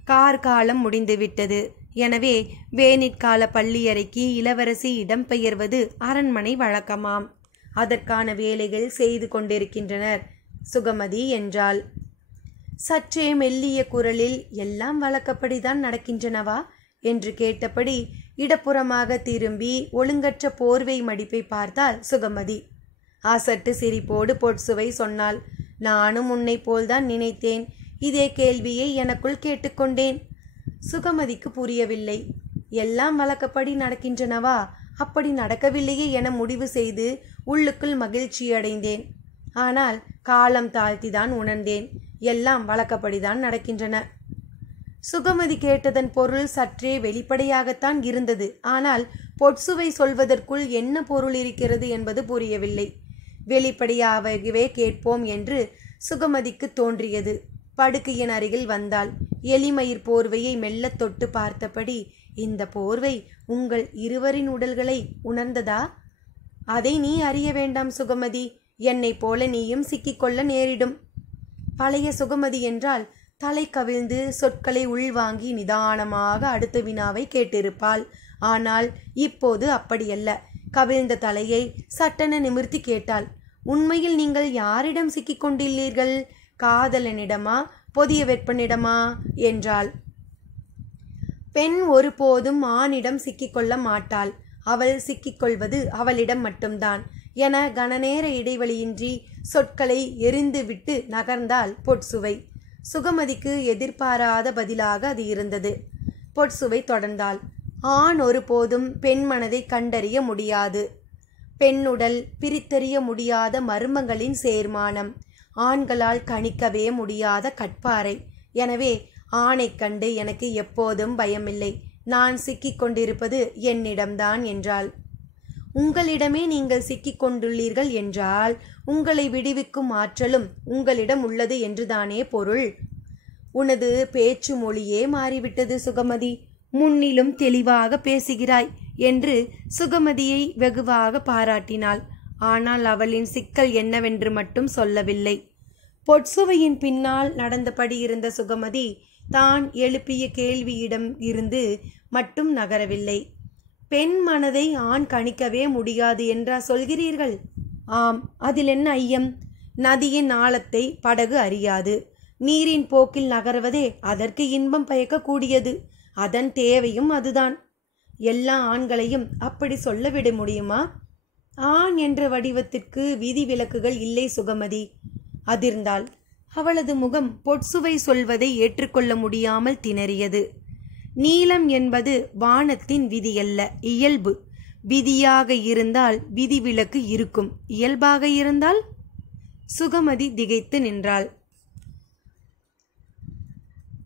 கார்காலம் முடிந்துவிட்டது. எனவே வேனிற்கால பள்ளியறைக்கு இளவரசி இடம்பெயர்வது அரண்மனை வழக்கமாம். அதற்கான வேலைகள் செய்து கொண்டிருக்கின்றனர் சுகமதி என்றாள். சற்றே மெல்லிய குரலில் எல்லாம் வழக்கப்படிதான் நடக்கின்றனவா என்று கேட்டபடி இடப்புறமாக திரும்பி ஒழுங்கற்ற போர்வை மடிப்பை பார்த்தாள் சுகமதி. அசட்டு சிரிப்போடு பொற்சுவை சொன்னாள், நானும் உன்னை போல்தான் நினைத்தேன். இதே கேள்வியை எனக்குள் கேட்டுக்கொண்டேன். சுகமதிக்கு புரியவில்லை. எல்லாம் வழக்கப்படி நடக்கின்றனவா, அப்படி நடக்கவில்லையே என முடிவு செய்து உள்ளுக்குள் மகிழ்ச்சியடைந்தேன். ஆனால் காலம் தாழ்த்திதான் உணர்ந்தேன், எல்லாம் வழக்கப்படிதான் நடக்கின்றன. சுகமதி கேட்டதன் பொருள் சற்றே வெளிப்படையாகத்தான் இருந்தது. ஆனால் பொற்சுவை சொல்வதற்குள் என்ன பொருள் இருக்கிறது என்பது புரியவில்லை. வெளிப்படையாகவே கேட்போம் என்று சுகமதிக்கு தோன்றியது. படுக்கையின் அருகில் வந்தாள். எளிமயிர் போர்வையை மெல்ல தொட்டு பார்த்தபடி, இந்த போர்வை உங்கள் இருவரின் உடல்களை உணர்ந்ததா? அதை நீ அறிய வேண்டாம் சுகமதி. என்னை போல நீயும் சிக்கிக்கொள்ள நேரிடும். பழைய சுகமதி என்றால் தலை கவிழ்ந்து சொற்களை உள்வாங்கி நிதானமாக அடுத்த வினாவை கேட்டிருப்பாள். ஆனால் இப்போது அப்படியல்ல. கவிழ்ந்த தலையை சட்டென நிமிர்த்தி கேட்டாள். உண்மையில் நீங்கள் யாரிடம் சிக்கிக்கொண்டுள்ளீர்கள்? காதலனிடமா, புதிய வெப்பனிடமா என்றாள். பெண் ஒருபோதும் ஆணிடம் சிக்கிக்கொள்ள மாட்டாள். அவள் சிக்கிக்கொள்வது அவளிடம் மட்டும்தான் என கனநேர இடைவெளியின்றி சொற்களை எரிந்துவிட்டு நகர்ந்தாள் பொற்சுவை. சுகமதிக்கு எதிர்பாராத பதிலாக அது இருந்தது. பொற்சுவை தொடர்ந்தாள். ஆண் ஒருபோதும் பெண் மனதை கண்டறிய முடியாது. பெண்ணுடல் பிரித்தறிய முடியாத மர்மங்களின் சேர்மானம். ஆண்களால் கணிக்கவே முடியாத கட்பாறை. எனவே ஆணை கண்டு எனக்கு எப்போதும் பயமில்லை. நான் சிக்கிக் கொண்டிருப்பது என்னிடம்தான் என்றாள். உங்களிடமே நீங்கள் சிக்கிக் கொண்டுள்ளீர்கள் என்றால் உங்களை விடுவிக்கும் ஆற்றலும் உங்களிடம் உள்ளது என்றுதானே பொருள். உனது பேச்சு மொழியே மாறிவிட்டது சுகமதி. முன்னிலும் தெளிவாக பேசுகிறாய் என்று சுகமதியை வெகுவாக பாராட்டினாள். ஆனால் அவளின் சிக்கல் என்னவென்று மட்டும் சொல்லவில்லை. பொற்சுவையின் பின்னால் நடந்தபடி இருந்த சுகமதி தான் எழுப்பிய கேள்வியிடம் இருந்து மட்டும் நகரவில்லை. பெண் மனதை ஆண் கணிக்கவே முடியாது என்றா சொல்கிறீர்கள்? ஆம், அதில் என்ன ஐயம்? நதியின் ஆழத்தை படகு அறியாது. நீரின் போக்கில் நகர்வதே அதற்கு இன்பம் பயக்கக்கூடியது. அதன் தேவையும் அதுதான். எல்லா ஆண்களையும் அப்படி சொல்லவிட முடியுமா? ஆண் என்ற வடிவத்திற்கு விதிவிலக்குகள் இல்லை சுகமதி. அதிர்ந்தாள். அவளது முகம் பொற்சுவை சொல்வதை ஏற்றுக்கொள்ள முடியாமல் திணறியது. நீலம் என்பது வானத்தின் விதியல்ல, இயல்பு. விதியாக இருந்தால் விதிவிலக்கு இருக்கும், இயல்பாக இருந்தால்? சுகமதி திகைத்து நின்றாள்.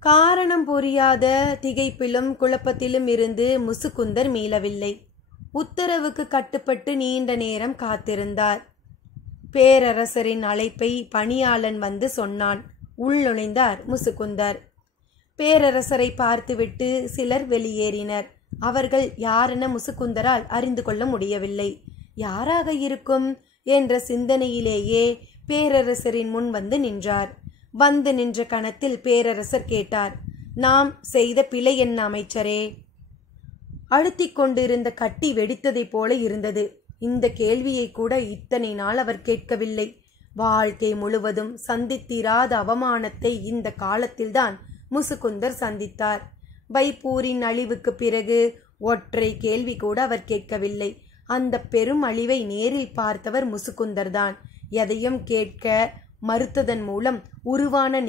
காரணம் புரியாத திகைப்பிலும் குழப்பத்திலும் இருந்து முசுகுந்தர் மீளவில்லை. உத்தரவுக்கு கட்டுப்பட்டு நீண்ட நேரம் காத்திருந்தார். பேரரசரின் அழைப்பை பணியாளன் வந்து சொன்னான். உள்நுழைந்தார் முசுகுந்தர். பேரரசரை பார்த்துவிட்டு சிலர் வெளியேறினர். அவர்கள் யாரென முசுகுந்தரால் அறிந்து கொள்ள முடியவில்லை. யாராக இருக்கும் என்ற சிந்தனையிலேயே பேரரசரின் முன் வந்து நின்றார். வந்து நின்ற கணத்தில் பேரரசர் கேட்டார், நாம் செய்த பிழை என்ன அமைச்சரே? அழுத்திக் கொண்டிருந்த கட்டி வெடித்ததைப் போல இருந்தது. இந்த கேள்வியை கூட இத்தனை நாள் அவர் கேட்கவில்லை. வாழ்க்கை முழுவதும் சந்தித்திராத அவமானத்தை இந்த காலத்தில்தான் முசுகுந்தர் சந்தித்தார். பைப்பூரின் அழிவுக்கு பிறகு ஒற்றை கேள்வி கூட அவர் கேட்கவில்லை. அந்த பெரும் அழிவை நேரில் பார்த்தவர் முசுகுந்தர் தான். எதையும் கேட்க மறுத்ததன் மூலம் உருவான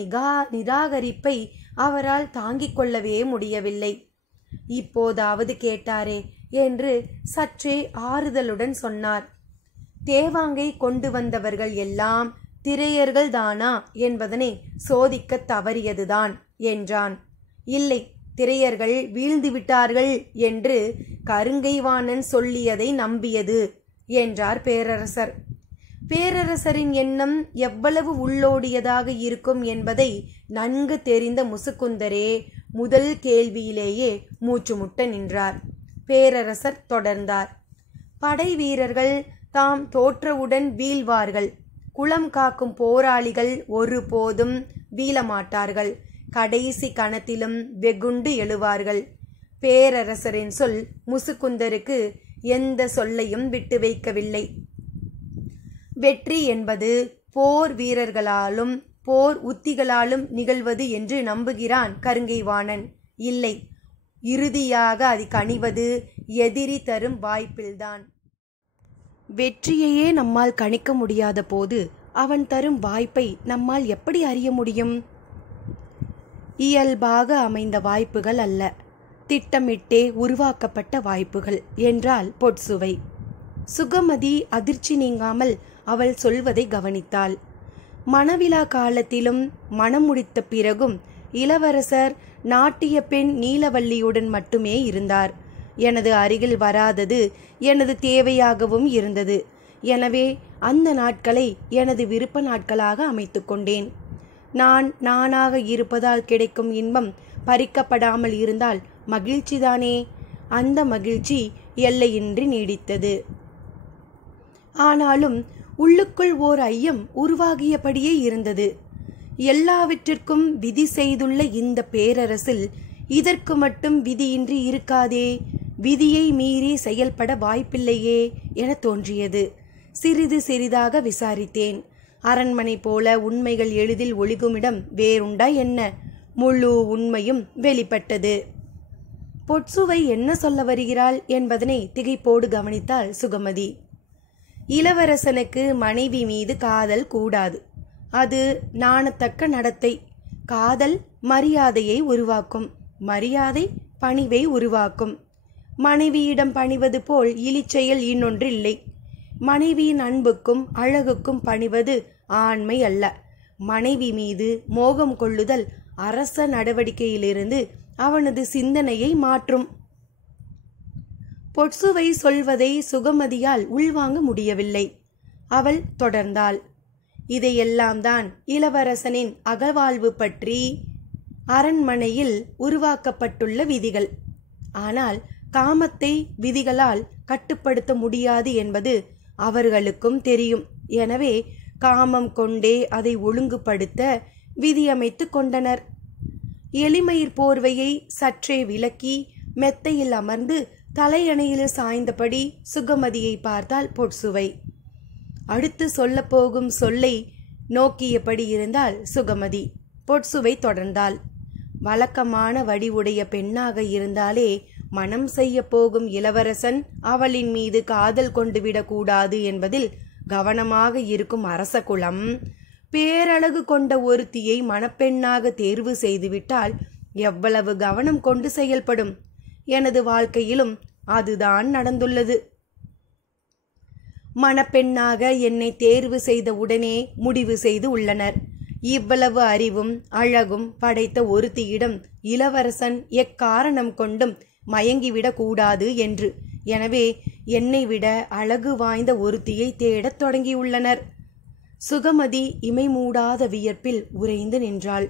நிராகரிப்பை அவரால் தாங்கிக் கொள்ளவே முடியவில்லை. இப்போதாவது கேட்டாரே என்று சற்றே ஆறுதலுடன் சொன்னார். தேவாங்கை கொண்டு வந்தவர்கள் எல்லாம் திரையர்கள் தானா என்பதனை சோதிக்க தவறியதுதான் என்றான். இல்லை, திரையர்கள் வீழ்ந்து விட்டார்கள் என்று கருங்கைவாணன் சொல்லியதை நம்பியது என்றார் பேரரசர். பேரரசரின் எண்ணம் எவ்வளவு உள்ளோடியதாக இருக்கும் என்பதை நன்கு தெரிந்த முசுகுந்தரே முதல் கேள்வியிலேயே மூச்சு முட்ட நின்றார். பேரரசர் தொடர்ந்தார். படை வீரர்கள் தாம் தோற்றவுடன் வீழ்வார்கள். குளம் காக்கும் போராளிகள் ஒருபோதும் வீழமாட்டார்கள். கடைசி கணத்திலும் வெகுண்டு எழுவார்கள். பேரரசரின் சொல் முசுகுந்தருக்கு எந்த சொல்லையும் விட்டு வைக்கவில்லை. வெற்றி என்பது போர் வீரர்களாலும் போர் உத்திகளாலும் நிகழ்வது என்று நம்புகிறான் கருங்கைவாணன். இல்லை, இறுதியாக அது கணிவது எதிரி தரும் வாய்ப்பில்தான். வெற்றியையே நம்மால் கணிக்க முடியாத போது அவன் தரும் வாய்ப்பை நம்மால் எப்படி அறிய முடியும்? இயல்பாக அமைந்த வாய்ப்புகள் அல்ல, திட்டமிட்டே உருவாக்கப்பட்ட வாய்ப்புகள் என்றால் பொற்சுவை. சுகமதி அதிர்ச்சி நீங்காமல் அவள் சொல்வதை கவனித்தாள். மணவிழா காலத்திலும் மணம் முடித்த பிறகும் இளவரசர் நாட்டிய பெண் நீலவல்லியுடன் மட்டுமே இருந்தார். எனது அருகில் வராதது எனது தேவையாகவும் இருந்தது. எனவே அந்த நாட்களை எனது விருப்ப நாட்களாக அமைத்து கொண்டேன். நான் நானாக இருப்பதால் கிடைக்கும் இன்பம் பறிக்கப்படாமல் இருந்தால் மகிழ்ச்சிதானே. அந்த மகிழ்ச்சி எல்லையின்றி நீடித்தது. ஆனாலும் உள்ளுக்குள் ஓர் ஐயம் உருவாகியபடியே இருந்தது. எல்லாவற்றிற்கும் விதி செய்துள்ள இந்த பேரரசில் இதற்கு மட்டும் விதியின்றி இருக்காதே, விதியை மீறி செயல்பட வாய்ப்பில்லையே என தோன்றியது. சிறிது சிறிதாக விசாரித்தேன். அரண்மனை போல உண்மைகள் எளிதில் ஒளிகுமிடம் வேறுண்டா என்ன? முழு உண்மையும் வெளிப்பட்டது. பொற்சுவை என்ன சொல்ல வருகிறாள் என்பதனை திகைப்போடு கவனித்தாள் சுகமதி. இளவரசனுக்கு மனைவி மீது காதல் கூடாது. அது நாணத்தக்க நடத்தை. காதல் மரியாதையை உருவாக்கும், மரியாதை பணிவை உருவாக்கும். மனைவியிடம் பணிவது போல் இழிச்செயல் இன்னொன்றில்லை. மனைவியின் அன்புக்கும் அழகுக்கும் பணிவது ஆண்மை அல்ல. மனைவி மீது மோகம் கொள்ளுதல் அரச நடவடிக்கையிலிருந்து அவனது சிந்தனையை மாற்றும். பொற்சுவை சொல்வதை சுகமதியால் உள்வாங்க முடியவில்லை. அவள் தொடர்ந்தாள். இதையெல்லாம் தான் இளவரசனின் அகவாழ்வு பற்றி அரண்மனையில் உருவாக்கப்பட்டுள்ள விதிகள். ஆனால் காமத்தை விதிகளால் கட்டுப்படுத்த முடியாது என்பது அவர்களுக்கும் தெரியும். எனவே காமம் கொண்டே அதை ஒழுங்குபடுத்த விதியமைத்து கொண்டனர். எளிமயிர் போர்வையை சற்றே விலக்கி மெத்தையில் அமர்ந்து தலையணையில் சாய்ந்தபடி சுகமதியை பார்த்தால் பொற்சுவை. அடுத்து சொல்ல போகும் சொல்லை நோக்கியபடி இருந்தால் சுகமதி. பொற்சுவை தொடர்ந்தாள். வழக்கமான வடிவுடைய பெண்ணாக இருந்தாலே மனம் செய்ய போகும் இளவரசன் அவளின் மீது காதல் கொண்டுவிடக்கூடாது என்பதில் கவனமாக இருக்கும் அரச குலம் பேரழகு கொண்ட ஒருத்தியை மணப்பெண்ணாக தேர்வு செய்துவிட்டால் எவ்வளவு கவனம் கொண்டு செயல்படும். எனது வாழ்க்கையிலும் அதுதான் நடந்துள்ளது மணப்பெண்ணாக என்னை தேர்வு செய்த உடனே முடிவு செய்து உள்ளனர். இவ்வளவு அறிவும் அழகும் படைத்த ஒருத்தியிடம் இளவரசன் எக்காரணம் கொண்டும் மயங்கிவிடக் கூடாது என்று. எனவே என்னை விட அழகு வாய்ந்த ஒருத்தியை தேடத் தொடங்கியுள்ளனர். சுகமதி இமை மூடாத வியப்பில் உறைந்து நின்றாள்.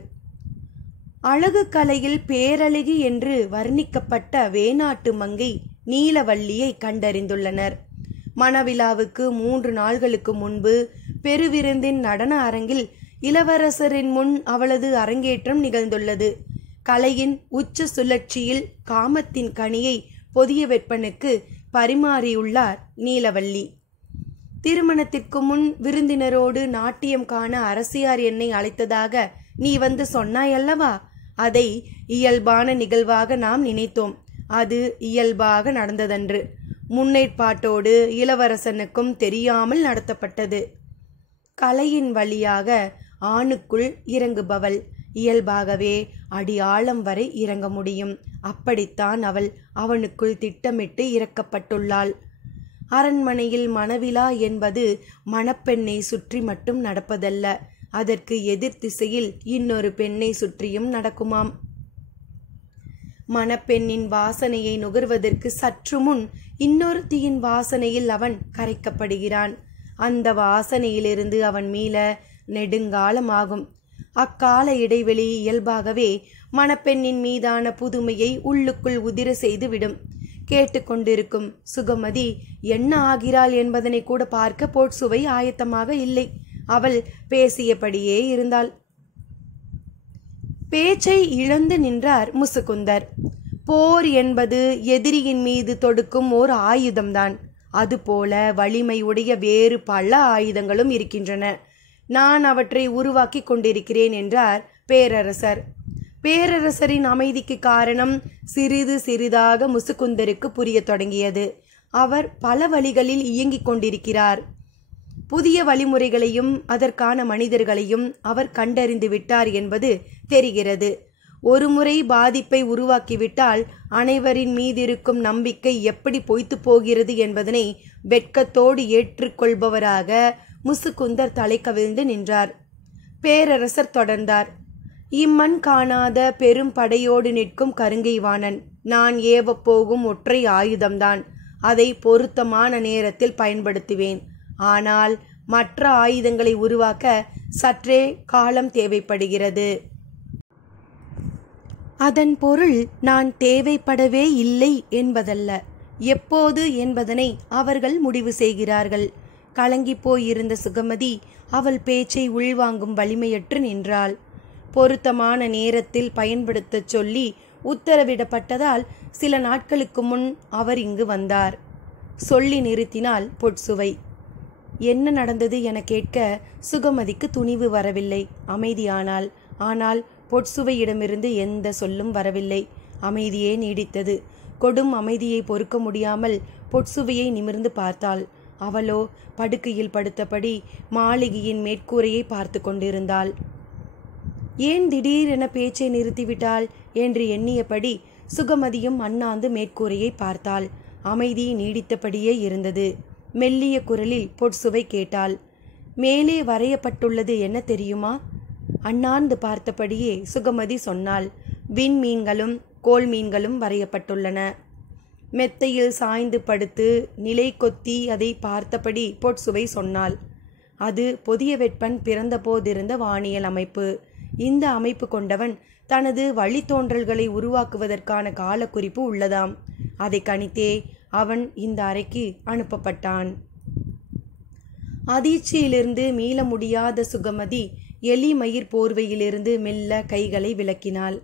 அழகு கலையில் பேரழகி என்று வர்ணிக்கப்பட்ட வேணாட்டு மங்கை நீலவல்லியை கண்டறிந்துள்ளனர். மணவிழாவுக்கு 3 நாள்களுக்கு முன்பு பெருவிருந்தின் நடன அரங்கில் இளவரசரின் முன் அவளது அரங்கேற்றம் நிகழ்ந்துள்ளது. கலையின் உச்ச சுழற்சியில் காமத்தின் கனியை புதிய வெப்பனுக்கு பரிமாறியுள்ளார் நீலவல்லி. திருமணத்திற்கு முன் விருந்தினரோடு நாட்டியம் காண அரசியார் என்னை அழைத்ததாக நீ வந்து சொன்னாயல்லவா? அதை இயல்பான நிகழ்வாக நாம் நினைத்தோம். அது இயல்பாக நடந்ததன்று. முன்னேற்பாட்டோடு இளவரசனுக்கும் தெரியாமல் நடத்தப்பட்டது. கலையின் வழியாக ஆணுக்குள் இறங்குபவள் இயல்பாகவே அடியாழம் வரை இறங்க முடியும். அப்படித்தான் அவள் அவனுக்குள் திட்டமிட்டு இறக்கப்பட்டுள்ளாள். அரண்மனையில் மணவிழா என்பது மணப்பெண்ணை சுற்றி மட்டும் நடப்பதல்ல, அதற்கு எதிர் திசையில் இன்னொரு பெண்ணை சுற்றியும் நடக்குமாம். மணப்பெண்ணின் வாசனையை நுகர்வதற்கு சற்று முன் இன்னொருத்தியின் வாசனையில் அவன் கரைக்கப்படுகிறான். அந்த வாசனையிலிருந்து அவன் மீள நெடுங்காலமாகும். அக்கால இடைவெளி இயல்பாகவே மணப்பெண்ணின் மீதான புதுமையை உள்ளுக்குள் உதிர செய்துவிடும். கேட்டுக்கொண்டிருக்கும் சுகமதி என்ன ஆகிறாள் என்பதனை கூட பார்க்க பொற்சுவை ஆயத்தமாக இல்லை. அவள் பேசியபடியே இருந்தாள். பேச்சை இழந்து நின்றார் முசுகுந்தர். போர் என்பது எதிரியின் மீது தொடுக்கும் ஓர் ஆயுதம்தான். அதுபோல வலிமை உடைய வேறு பல ஆயுதங்களும் இருக்கின்றன. நான் அவற்றை உருவாக்கி கொண்டிருக்கிறேன் என்றார் பேரரசர். பேரரசரின் அமைதிக்கு காரணம் சிறிது சிறிதாக முசுகுந்தருக்கு புரிய தொடங்கியது. அவர் பல வழிகளில் இயங்கிக் கொண்டிருக்கிறார். புதிய வழிமுறைகளையும் அதற்கான மனிதர்களையும் அவர் கண்டறிந்து விட்டார் என்பது தெரிகிறது. ஒருமுறை பாதிப்பை உருவாக்கிவிட்டால் அனைவரின் மீதிருக்கும் நம்பிக்கை எப்படி பொய்த்து போகிறது என்பதனை வெட்கத்தோடு ஏற்றுக்கொள்பவராக முசுகுந்தர் தலை கவிழ்ந்து நின்றார். பேரரசர் தொடர்ந்தார். இம்மண் காணாத பெரும் படையோடு நிற்கும் கருங்கை வாணன் நான் ஏவப்போகும் ஒற்றை ஆயுதம்தான். அதை பொருத்தமான நேரத்தில் பயன்படுத்துவேன். ஆனால் மற்ற ஆயுதங்களை உருவாக்க சற்றே காலம் தேவைப்படுகிறது. அதன் பொருள் நான் தேவைப்படவே இல்லை என்பதல்ல, எப்போது என்பதனை அவர்கள் முடிவு செய்கிறார்கள். கலங்கி போயிருந்த சுகமதி அவள் பேச்சை உள்வாங்கும் வலிமையற்று நின்றாள். பொருத்தமான நேரத்தில் பயன்படுத்தச் சொல்லி உத்தரவிடப்பட்டதால் சில நாட்களுக்கு முன் அவர் இங்கு வந்தார். சொல்லி நிறுத்தினாள் பொற்சுவை. என்ன நடந்தது என கேட்க சுகமதிக்கு துணிவு வரவில்லை. அமைதியானாள். ஆனால் பொற்சுவையிடமிருந்து எந்த சொல்லும் வரவில்லை. அமைதியே நீடித்தது. கொடும் அமைதியை பொறுக்க முடியாமல் பொற்சுவையை நிமிர்ந்து பார்த்தாள். அவளோ படுக்கையில் படுத்தபடி மாளிகையின் மேற்கூரையை பார்த்து கொண்டிருந்தாள். ஏன் திடீரென பேச்சை நிறுத்திவிட்டாள் என்று எண்ணியபடி சுகமதியும் அண்ணாந்து மேற்கூரையை பார்த்தாள். அமைதி நீடித்தபடியே இருந்தது. மெல்லிய குரலில் பொற்சுவை கேட்டாள். மேலே வரையப்பட்டுள்ளது என்ன தெரியுமா? அண்ணாந்து பார்த்தபடியே சுகமதி சொன்னாள். விண்மீன்களும் கோல் மீன்களும் வரையப்பட்டுள்ளன. மெத்தையில் சாய்ந்து படுத்து நிலை கொத்தி அதை பார்த்தபடி பொற்சுவை சொன்னாள். அது புதிய வெப்பன் பிறந்த போதிருந்த வானியல் அமைப்பு. இந்த அமைப்பு கொண்டவன் தனது வழித்தோன்றல்களை உருவாக்குவதற்கான காலக்குறிப்பு உள்ளதாம். அதை கணித்தே அவன் இந்த அறைக்கு அனுப்பப்பட்டான். அதிர்ச்சியிலிருந்து மீள முடியாத சுகமதி எலி மயிர் போர்வையிலிருந்து மெல்ல கைகளை விலக்கினாள்.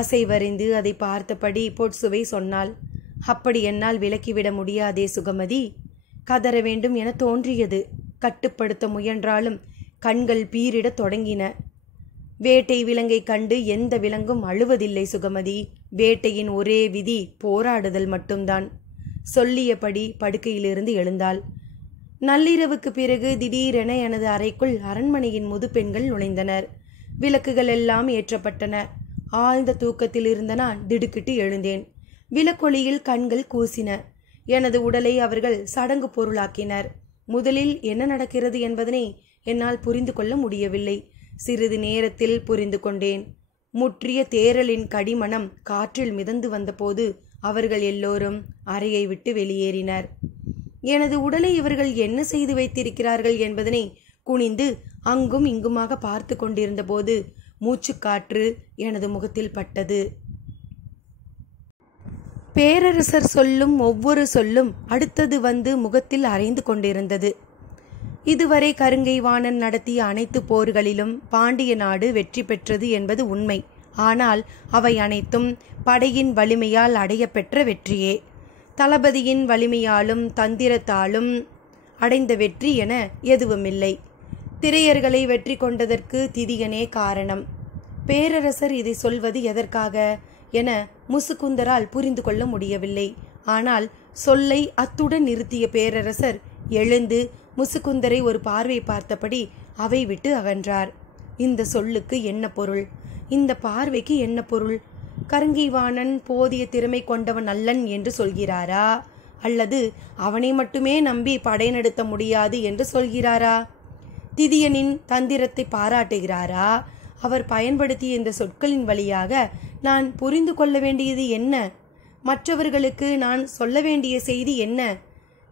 அசைவறிந்து அதை பார்த்தபடி பொற்சுவை சொன்னாள். அப்படி என்னால் விலக்கிவிட முடியாதே சுகமதி. கதற வேண்டும் என தோன்றியது. கட்டுப்படுத்த முயன்றாலும் கண்கள் பீரிடத் தொடங்கின. வேட்டை விலங்கை கண்டு எந்த விலங்கும் அழுவதில்லை சுகமதி. வேட்டையின் ஒரே விதி போராடுதல் மட்டும்தான். சொல்லியபடி படுக்கையிலிருந்து எழுந்தாள். நள்ளிரவுக்கு பிறகு திடீரென எனது அறைக்குள் அரண்மனையின் முதுபெண்கள் நுழைந்தனர். விளக்குகள் எல்லாம் ஏற்றப்பட்டன. ஆழ்ந்த தூக்கத்தில் இருந்த நான் திடுக்கிட்டு எழுந்தேன். விளக்கொளியில் கண்கள் கூசின. எனது உடலை அவர்கள் சடங்கு பொருளாக்கினர். முதலில் என்ன நடக்கிறது என்பதனை என்னால் புரிந்து கொள்ள முடியவில்லை. சிறிது நேரத்தில் புரிந்து கொண்டேன். முற்றிய தேரலின் கடிமணம் காற்றில் மிதந்து வந்தபோது அவர்கள் எல்லோரும் அறையை விட்டு வெளியேறினர். எனது உடலை இவர்கள் என்ன செய்து வைத்திருக்கிறார்கள் என்பதனை குனிந்து அங்கும் இங்குமாக பார்த்து கொண்டிருந்த போது மூச்சுக்காற்று எனது முகத்தில் பட்டது. பேரரசர் சொல்லும் ஒவ்வொரு சொல்லும் அடுத்தது வந்து முகத்தில் அரைந்து கொண்டிருந்தது. இதுவரை கருங்கை வாணன் நடத்திய அனைத்து போர்களிலும் பாண்டிய நாடு வெற்றி பெற்றது என்பது உண்மை. ஆனால் அவை அனைத்தும் படையின் வலிமையால் அடைய பெற்ற வெற்றியே. தளபதியின் வலிமையாலும் தந்திரத்தாலும் அடைந்த வெற்றி என எதுவுமில்லை. திரையர்களை வெற்றி கொண்டதற்கு திதியனே காரணம். பேரரசர் இதை சொல்வது எதற்காக என முசுகுந்தரால் புரிந்து கொள்ள முடியவில்லை. ஆனால் சொல்லை அத்துடன் நிறுத்திய பேரரசர் எழுந்து முசுகுந்தரை ஒரு பார்வை பார்த்தபடி அவை விட்டு அகன்றார். இந்த சொல்லுக்கு என்ன பொருள்? இந்த பார்வைக்கு என்ன பொருள்? கருங்கைவாணன் போதிய திறமை கொண்டவன் அல்லன் என்று சொல்கிறாரா, அல்லது அவனை மட்டுமே நம்பி படை நடத்த முடியாது என்று சொல்கிறாரா? திதியனின் தந்திரத்தை பாராட்டுகிறாரா? அவர் பயன்படுத்திய இந்த சொற்களின் வழியாக நான் புரிந்து கொள்ள வேண்டியது என்ன? மற்றவர்களுக்கு நான் சொல்ல வேண்டிய செய்தி என்ன?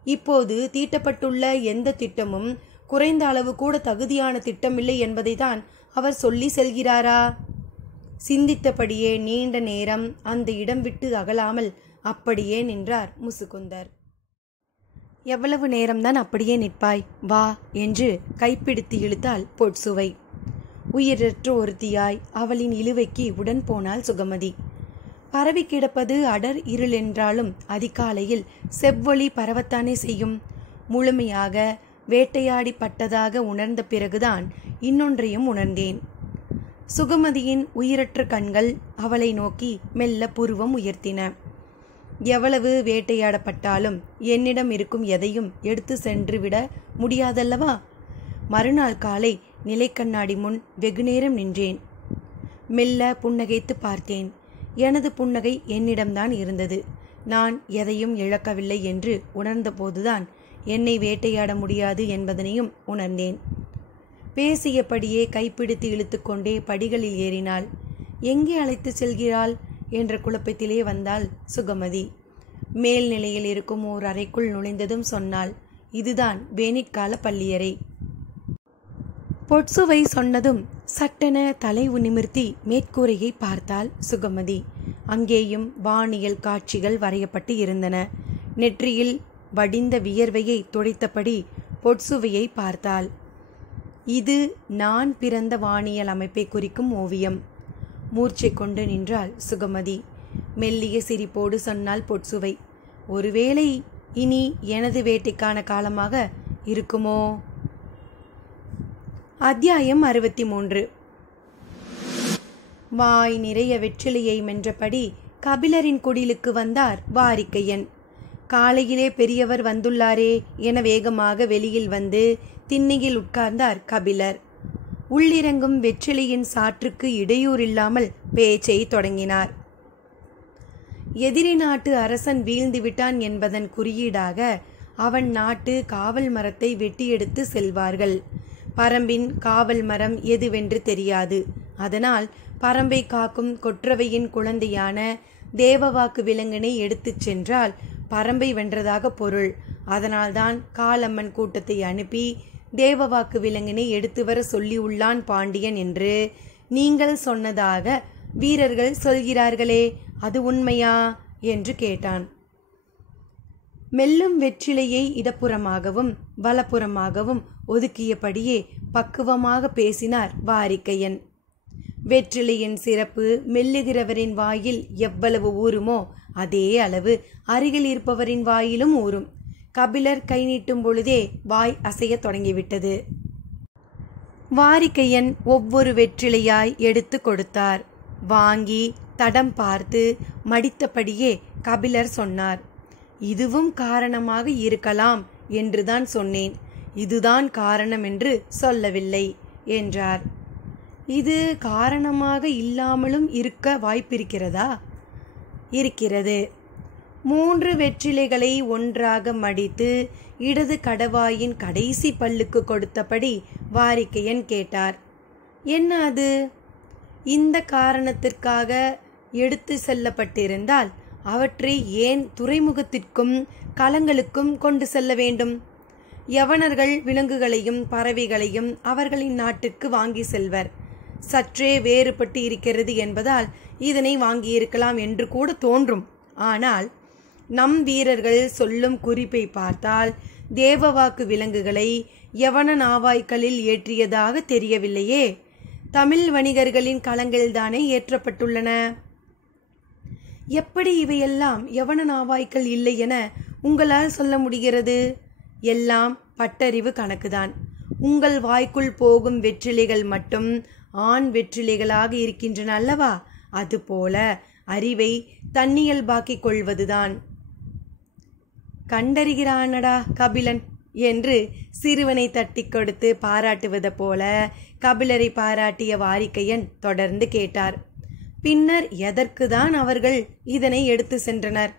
இப்போது தீட்டப்பட்டுள்ள எந்த திட்டமும் குறைந்த அளவு கூட தகுதியான திட்டமில்லை என்பதை தான் அவர் சொல்லி செல்கிறாரா? சிந்தித்தபடியே நீண்ட நேரம் அந்த இடம் விட்டு அகலாமல் அப்படியே நின்றார் முசுகுந்தர். எவ்வளவு நேரம்தான் அப்படியே நிற்பாய்? வா என்று கைப்பிடித்து இழுத்தாள் பொற்சுவை. உயிரற்ற ஒருத்தியாய் அவளின் இழுவைக்கு உடன் போனாள் சுகமதி. பரவி கிடப்பது அடர் இருள் என்றாலும் அதிகாலையில் செவ்வொளி பரவத்தானே செய்யும். முழுமையாக வேட்டையாடி பட்டதாக உணர்ந்த பிறகுதான் இன்னொன்றையும் உணர்ந்தேன். சுகமதியின் உயிரற்ற கண்கள் அவளை நோக்கி மெல்ல புருவம் உயர்த்தின. எவ்வளவு வேட்டையாடப்பட்டாலும் என்னிடம் இருக்கும் எதையும் எடுத்து சென்று விட முடியாதல்லவா? மறுநாள் காலை நிலைக்கண்ணாடி முன் வெகுநேரம் நின்றேன். மெல்ல புன்னகைத்து பார்த்தேன். எனது புன்னகை என்னிடம்தான் இருந்தது. நான் எதையும் இழக்கவில்லை என்று உணர்ந்த போதுதான் என்னை வேட்டையாட முடியாது என்பதனையும் உணர்ந்தேன். பேசியபடியே கைப்பிடித்து இழுத்து கொண்டே படிகளில் ஏறினாள். எங்கே அழைத்து செல்கிறாள் என்ற குழப்பத்திலே வந்தாள் சுகமதி. மேல்நிலையில் இருக்கும் ஓர் அறைக்குள் நுழைந்ததும் சொன்னாள், இதுதான் வேணிற்கால பள்ளியறை. பொற்சுவை சொன்னதும் சட்டென தலை நிமிர்த்தி மேற்கூரையை பார்த்தாள் சுகமதி. அங்கேயும் வானியல் காட்சிகள் வரையப்பட்டு இருந்தன. நெற்றியில் வடிந்த வியர்வையை துடைத்தபடி பொற்சுவையை பார்த்தாள். இது நான் பிறந்த வானியல் அமைப்பை குறிக்கும் ஓவியம். மூர்ச்சை கொண்டு நின்றாள் சுகமதி. மெல்லிய சிரிப்போடு சொன்னாள் பொற்சுவை, ஒருவேளை இனி எனது வேட்டைக்கான காலமாக இருக்குமோ? அத்தியாயம் 63. வாய் நிறைய வெற்றிலையை மென்றபடி கபிலரின் குடிலுக்கு வந்தார் வாரிக்கையன். காலையிலே பெரியவர் வந்துள்ளாரே என வேகமாக வெளியில் வந்து திண்ணையில் உட்கார்ந்தார் கபிலர். உள்ளிறங்கும் வெற்றிலையின் சாற்றுக்கு இடையூறில்லாமல் பேச்சை தொடங்கினார். எதிரி நாட்டு அரசன் வீழ்ந்து விட்டான் என்பதன் குறியீடாக அவன் நாட்டு காவல் மரத்தை வெட்டி எடுத்து செல்வார்கள். பரம்பின் காவல் மரம் எதுவென்று தெரியாது. அதனால் பரம்பை காக்கும் கொற்றவையின் குழந்தையான தேவவாக்கு விலங்கினை எடுத்துச் சென்றால் பரம்பை வென்றதாக பொருள். அதனால்தான் காளம்மன் கூட்டத்தை அனுப்பி தேவவாக்கு விலங்கினை எடுத்து வர சொல்லியுள்ளான் பாண்டியன் என்று நீங்கள் சொன்னதாக வீரர்கள் சொல்கிறார்களே, அது உண்மையா என்று கேட்டான். மெல்லும் வெற்றிலையை இடப்புறமாகவும் வலப்புறமாகவும் ஒதுக்கியபடியே பக்குவமாக பேசினார் வாரிக்கையன். வெற்றிலையின் சிறப்பு மெல்லுகிறவரின் வாயில் எவ்வளவு ஊறுமோ அதே அளவு அருகில் இருப்பவரின் வாயிலும் ஊறும். கபிலர் கை நீட்டும் பொழுதே வாய் அசைய தொடங்கிவிட்டது. வாரிக்கையன் ஒவ்வொரு வெற்றிலையாய் எடுத்து கொடுத்தார். வாங்கி தடம் பார்த்து மடித்தபடியே கபிலர் சொன்னார், இதுவும் காரணமாக இருக்கலாம் என்றுதான் சொன்னேன், இதுதான் காரணம் என்று சொல்லவில்லை என்றார். இது காரணமாக இல்லாமலும் இருக்க வாய்ப்பிருக்கிறதா? இருக்கிறது. 3 வெற்றிலைகளை ஒன்றாக மடித்து இடது கடவாயின் கடைசி பல்லுக்கு கொடுத்தபடி வாரிக்கையன் கேட்டார். என்ன அது? இந்த காரணத்திற்காக எடுத்து செல்லப்பட்டிருந்தால் அவற்றை ஏன் துறைமுகத்திற்கும் களங்களுக்கும் கொண்டு செல்ல வேண்டும்? யவனர்கள் விலங்குகளையும் பறவைகளையும் அவர்களின் நாட்டுக்கு வாங்கி செல்வர். சற்றே வேறுபட்டு இருக்கிறது என்பதால் இதனை வாங்கியிருக்கலாம் என்று கூட தோன்றும். ஆனால் நம் வீரர்கள் சொல்லும் குறிப்பை பார்த்தால் தேவவாக்கு விலங்குகளை யவன நாவாய்க்களில் ஏற்றியதாக தெரியவில்லையே. தமிழ் வணிகர்களின் களங்கள்தானே ஏற்றப்பட்டுள்ளன. எப்படி இவையெல்லாம் யவன நாவாய்க்கள் இல்லை என உங்களால் சொல்ல முடிகிறது? எல்லாம் பட்டறிவு கணக்குதான். உங்கள் வாய்க்குள் போகும் வெற்றிலைகள் மட்டும் ஆண் வெற்றிலைகளாக இருக்கின்றன அல்லவா? அதுபோல அறிவை தன்னியல்பாக்கிக் கொள்வதுதான். கண்டறிகிறானடா கபிலன் என்று சிறுவனை தட்டி கொடுத்து பாராட்டுவது போல கபிலரை பாராட்டிய வாரிக்கையன் தொடர்ந்து கேட்டார். பின்னர் எதற்குதான் அவர்கள் இதனை எடுத்து சென்றனர்?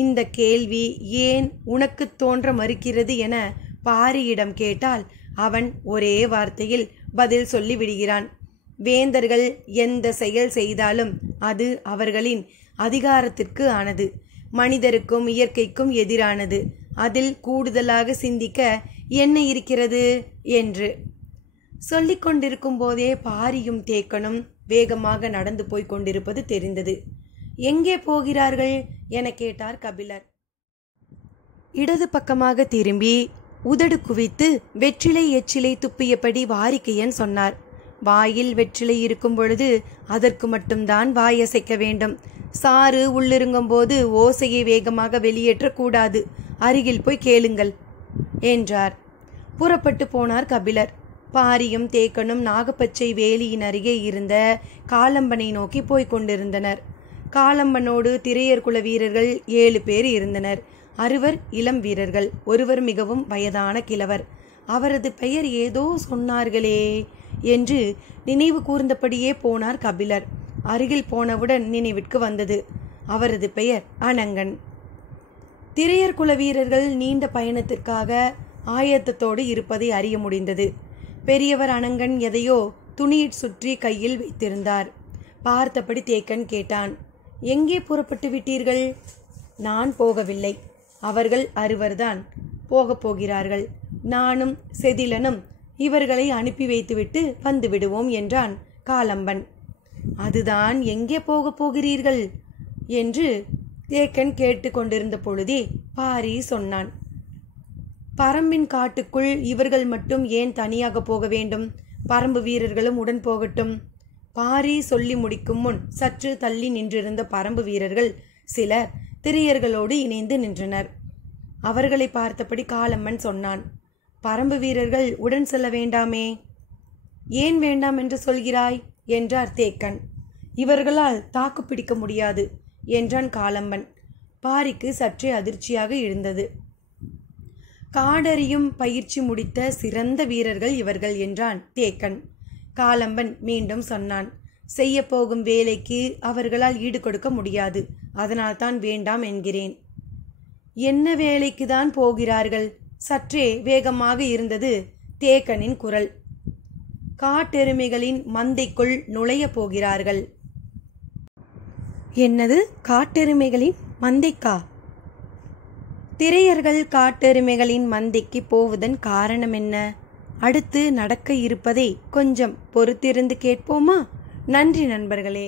இந்த கேள்வி ஏன் உனக்கு தோன்ற மறுக்கிறது என பாரியிடம் கேட்டால் அவன் ஒரே வார்த்தையில் பதில் சொல்லி விடுகிறான். வேந்தர்கள் எந்த செயல் செய்தாலும் அது அவர்களின் அதிகாரத்திற்கு ஆனது, மனிதருக்கும் இயற்கைக்கும் எதிரானது. அதில் கூடுதலாக சிந்திக்க என்ன இருக்கிறது என்று சொல்லிக் கொண்டிருக்கும் போதே பாரியும் தேக்கனும் வேகமாக நடந்து போய் கொண்டிருப்பது தெரிந்தது. எங்கே போகிறார்கள் என கேட்டார் கபிலர். இடது பக்கமாக திரும்பி உதடு குவித்து வெற்றிலை எச்சிலை துப்பியபடி வாரிக்கையன் சொன்னார். வாயில் வெற்றிலை இருக்கும் பொழுது அதற்கு மட்டும்தான் வாயசைக்க வேண்டும். சாறு உள்ளிருங்கும் போது ஓசையை வேகமாக வெளியேற்றக்கூடாது. அருகில் போய் கேளுங்கள் என்றார். புறப்பட்டு போனார் கபிலர். பாரியும் தேக்கனும் நாகப்பச்சை வேலியின் அருகே இருந்த காலம்பனை நோக்கி போய்க் கொண்டிருந்தனர். காலம்பனோடு திரையர் குல வீரர்கள் 7 பேர் இருந்தனர். 6 இளம் வீரர்கள், ஒருவர் மிகவும் வயதான கிழவர். அவரது பெயர் ஏதோ சொன்னார்களே என்று நினைவு கூர்ந்தபடியே போனார் கபிலர். அருகில் போனவுடன் நினைவிற்கு வந்தது. அவரது பெயர் அனங்கன். திரையர் குல வீரர்கள் நீண்ட பயணத்திற்காக ஆயத்தத்தோடு இருப்பதை அறிய முடிந்தது. பெரியவர் அனங்கன் எதையோ துணியில் சுற்றி கையில் வைத்திருந்தார். பார்த்தபடி தேக்கன் கேட்டான், எங்கே புறப்பட்டு விட்டீர்கள்? நான் போகவில்லை, அவர்கள் 6 போகப் போகிறார்கள். நானும் செதிலனும் இவர்களை அனுப்பி வைத்துவிட்டு வந்து விடுவோம் என்றான் காலம்பன். அதுதான் எங்கே போகப் போகிறீர்கள் என்று தேக்கன் கேட்டு கொண்டிருந்த பொழுதே பாரி சொன்னான். பரம்பின் காட்டுக்குள் இவர்கள் மட்டும் ஏன் தனியாக போக வேண்டும்? பரம்பு வீரர்களும் உடன் போகட்டும். பாரி சொல்லி முடிக்கும் முன் சற்று தள்ளி நின்றிருந்த பரம்பு வீரர்கள் சிலர் திரையர்களோடு இணைந்து நின்றனர். அவர்களை பார்த்தபடி காலம்மன் சொன்னான், பரம்பு வீரர்கள் உடன் செல்ல வேண்டாமே. ஏன் வேண்டாம் என்று சொல்கிறாய் என்றார் தேக்கன். இவர்களால் தாக்கு பிடிக்க முடியாது என்றான் காலம்பன். பாரிக்கு சற்றே அதிர்ச்சியாக இருந்தது. காடறியும் பயிற்சி முடித்த சிறந்த வீரர்கள் இவர்கள் என்றான் தேக்கன். காலம்பன் மீண்டும் சொன்னான், செய்ய போகும் வேலைக்கு அவர்களால் ஈடு கொடுக்க முடியாது, அதனால் தான் வேண்டாம் என்கிறேன். என்ன வேலைக்கு தான் போகிறார்கள்? சற்றே வேகமாக இருந்தது தேக்கனின் குரல். காட்டெருமைகளின் மந்தைக்குள் நுழைய போகிறார்கள். என்னது? காட்டெருமைகளின் மந்தைக்கா? திரையர்கள் காட்டெருமைகளின் மந்தைக்கு போவதன் காரணம் என்ன? அடுத்து நடக்க இருப்பதை கொஞ்சம் பொறுத்திருந்து கேட்போமா? நன்றி நண்பர்களே.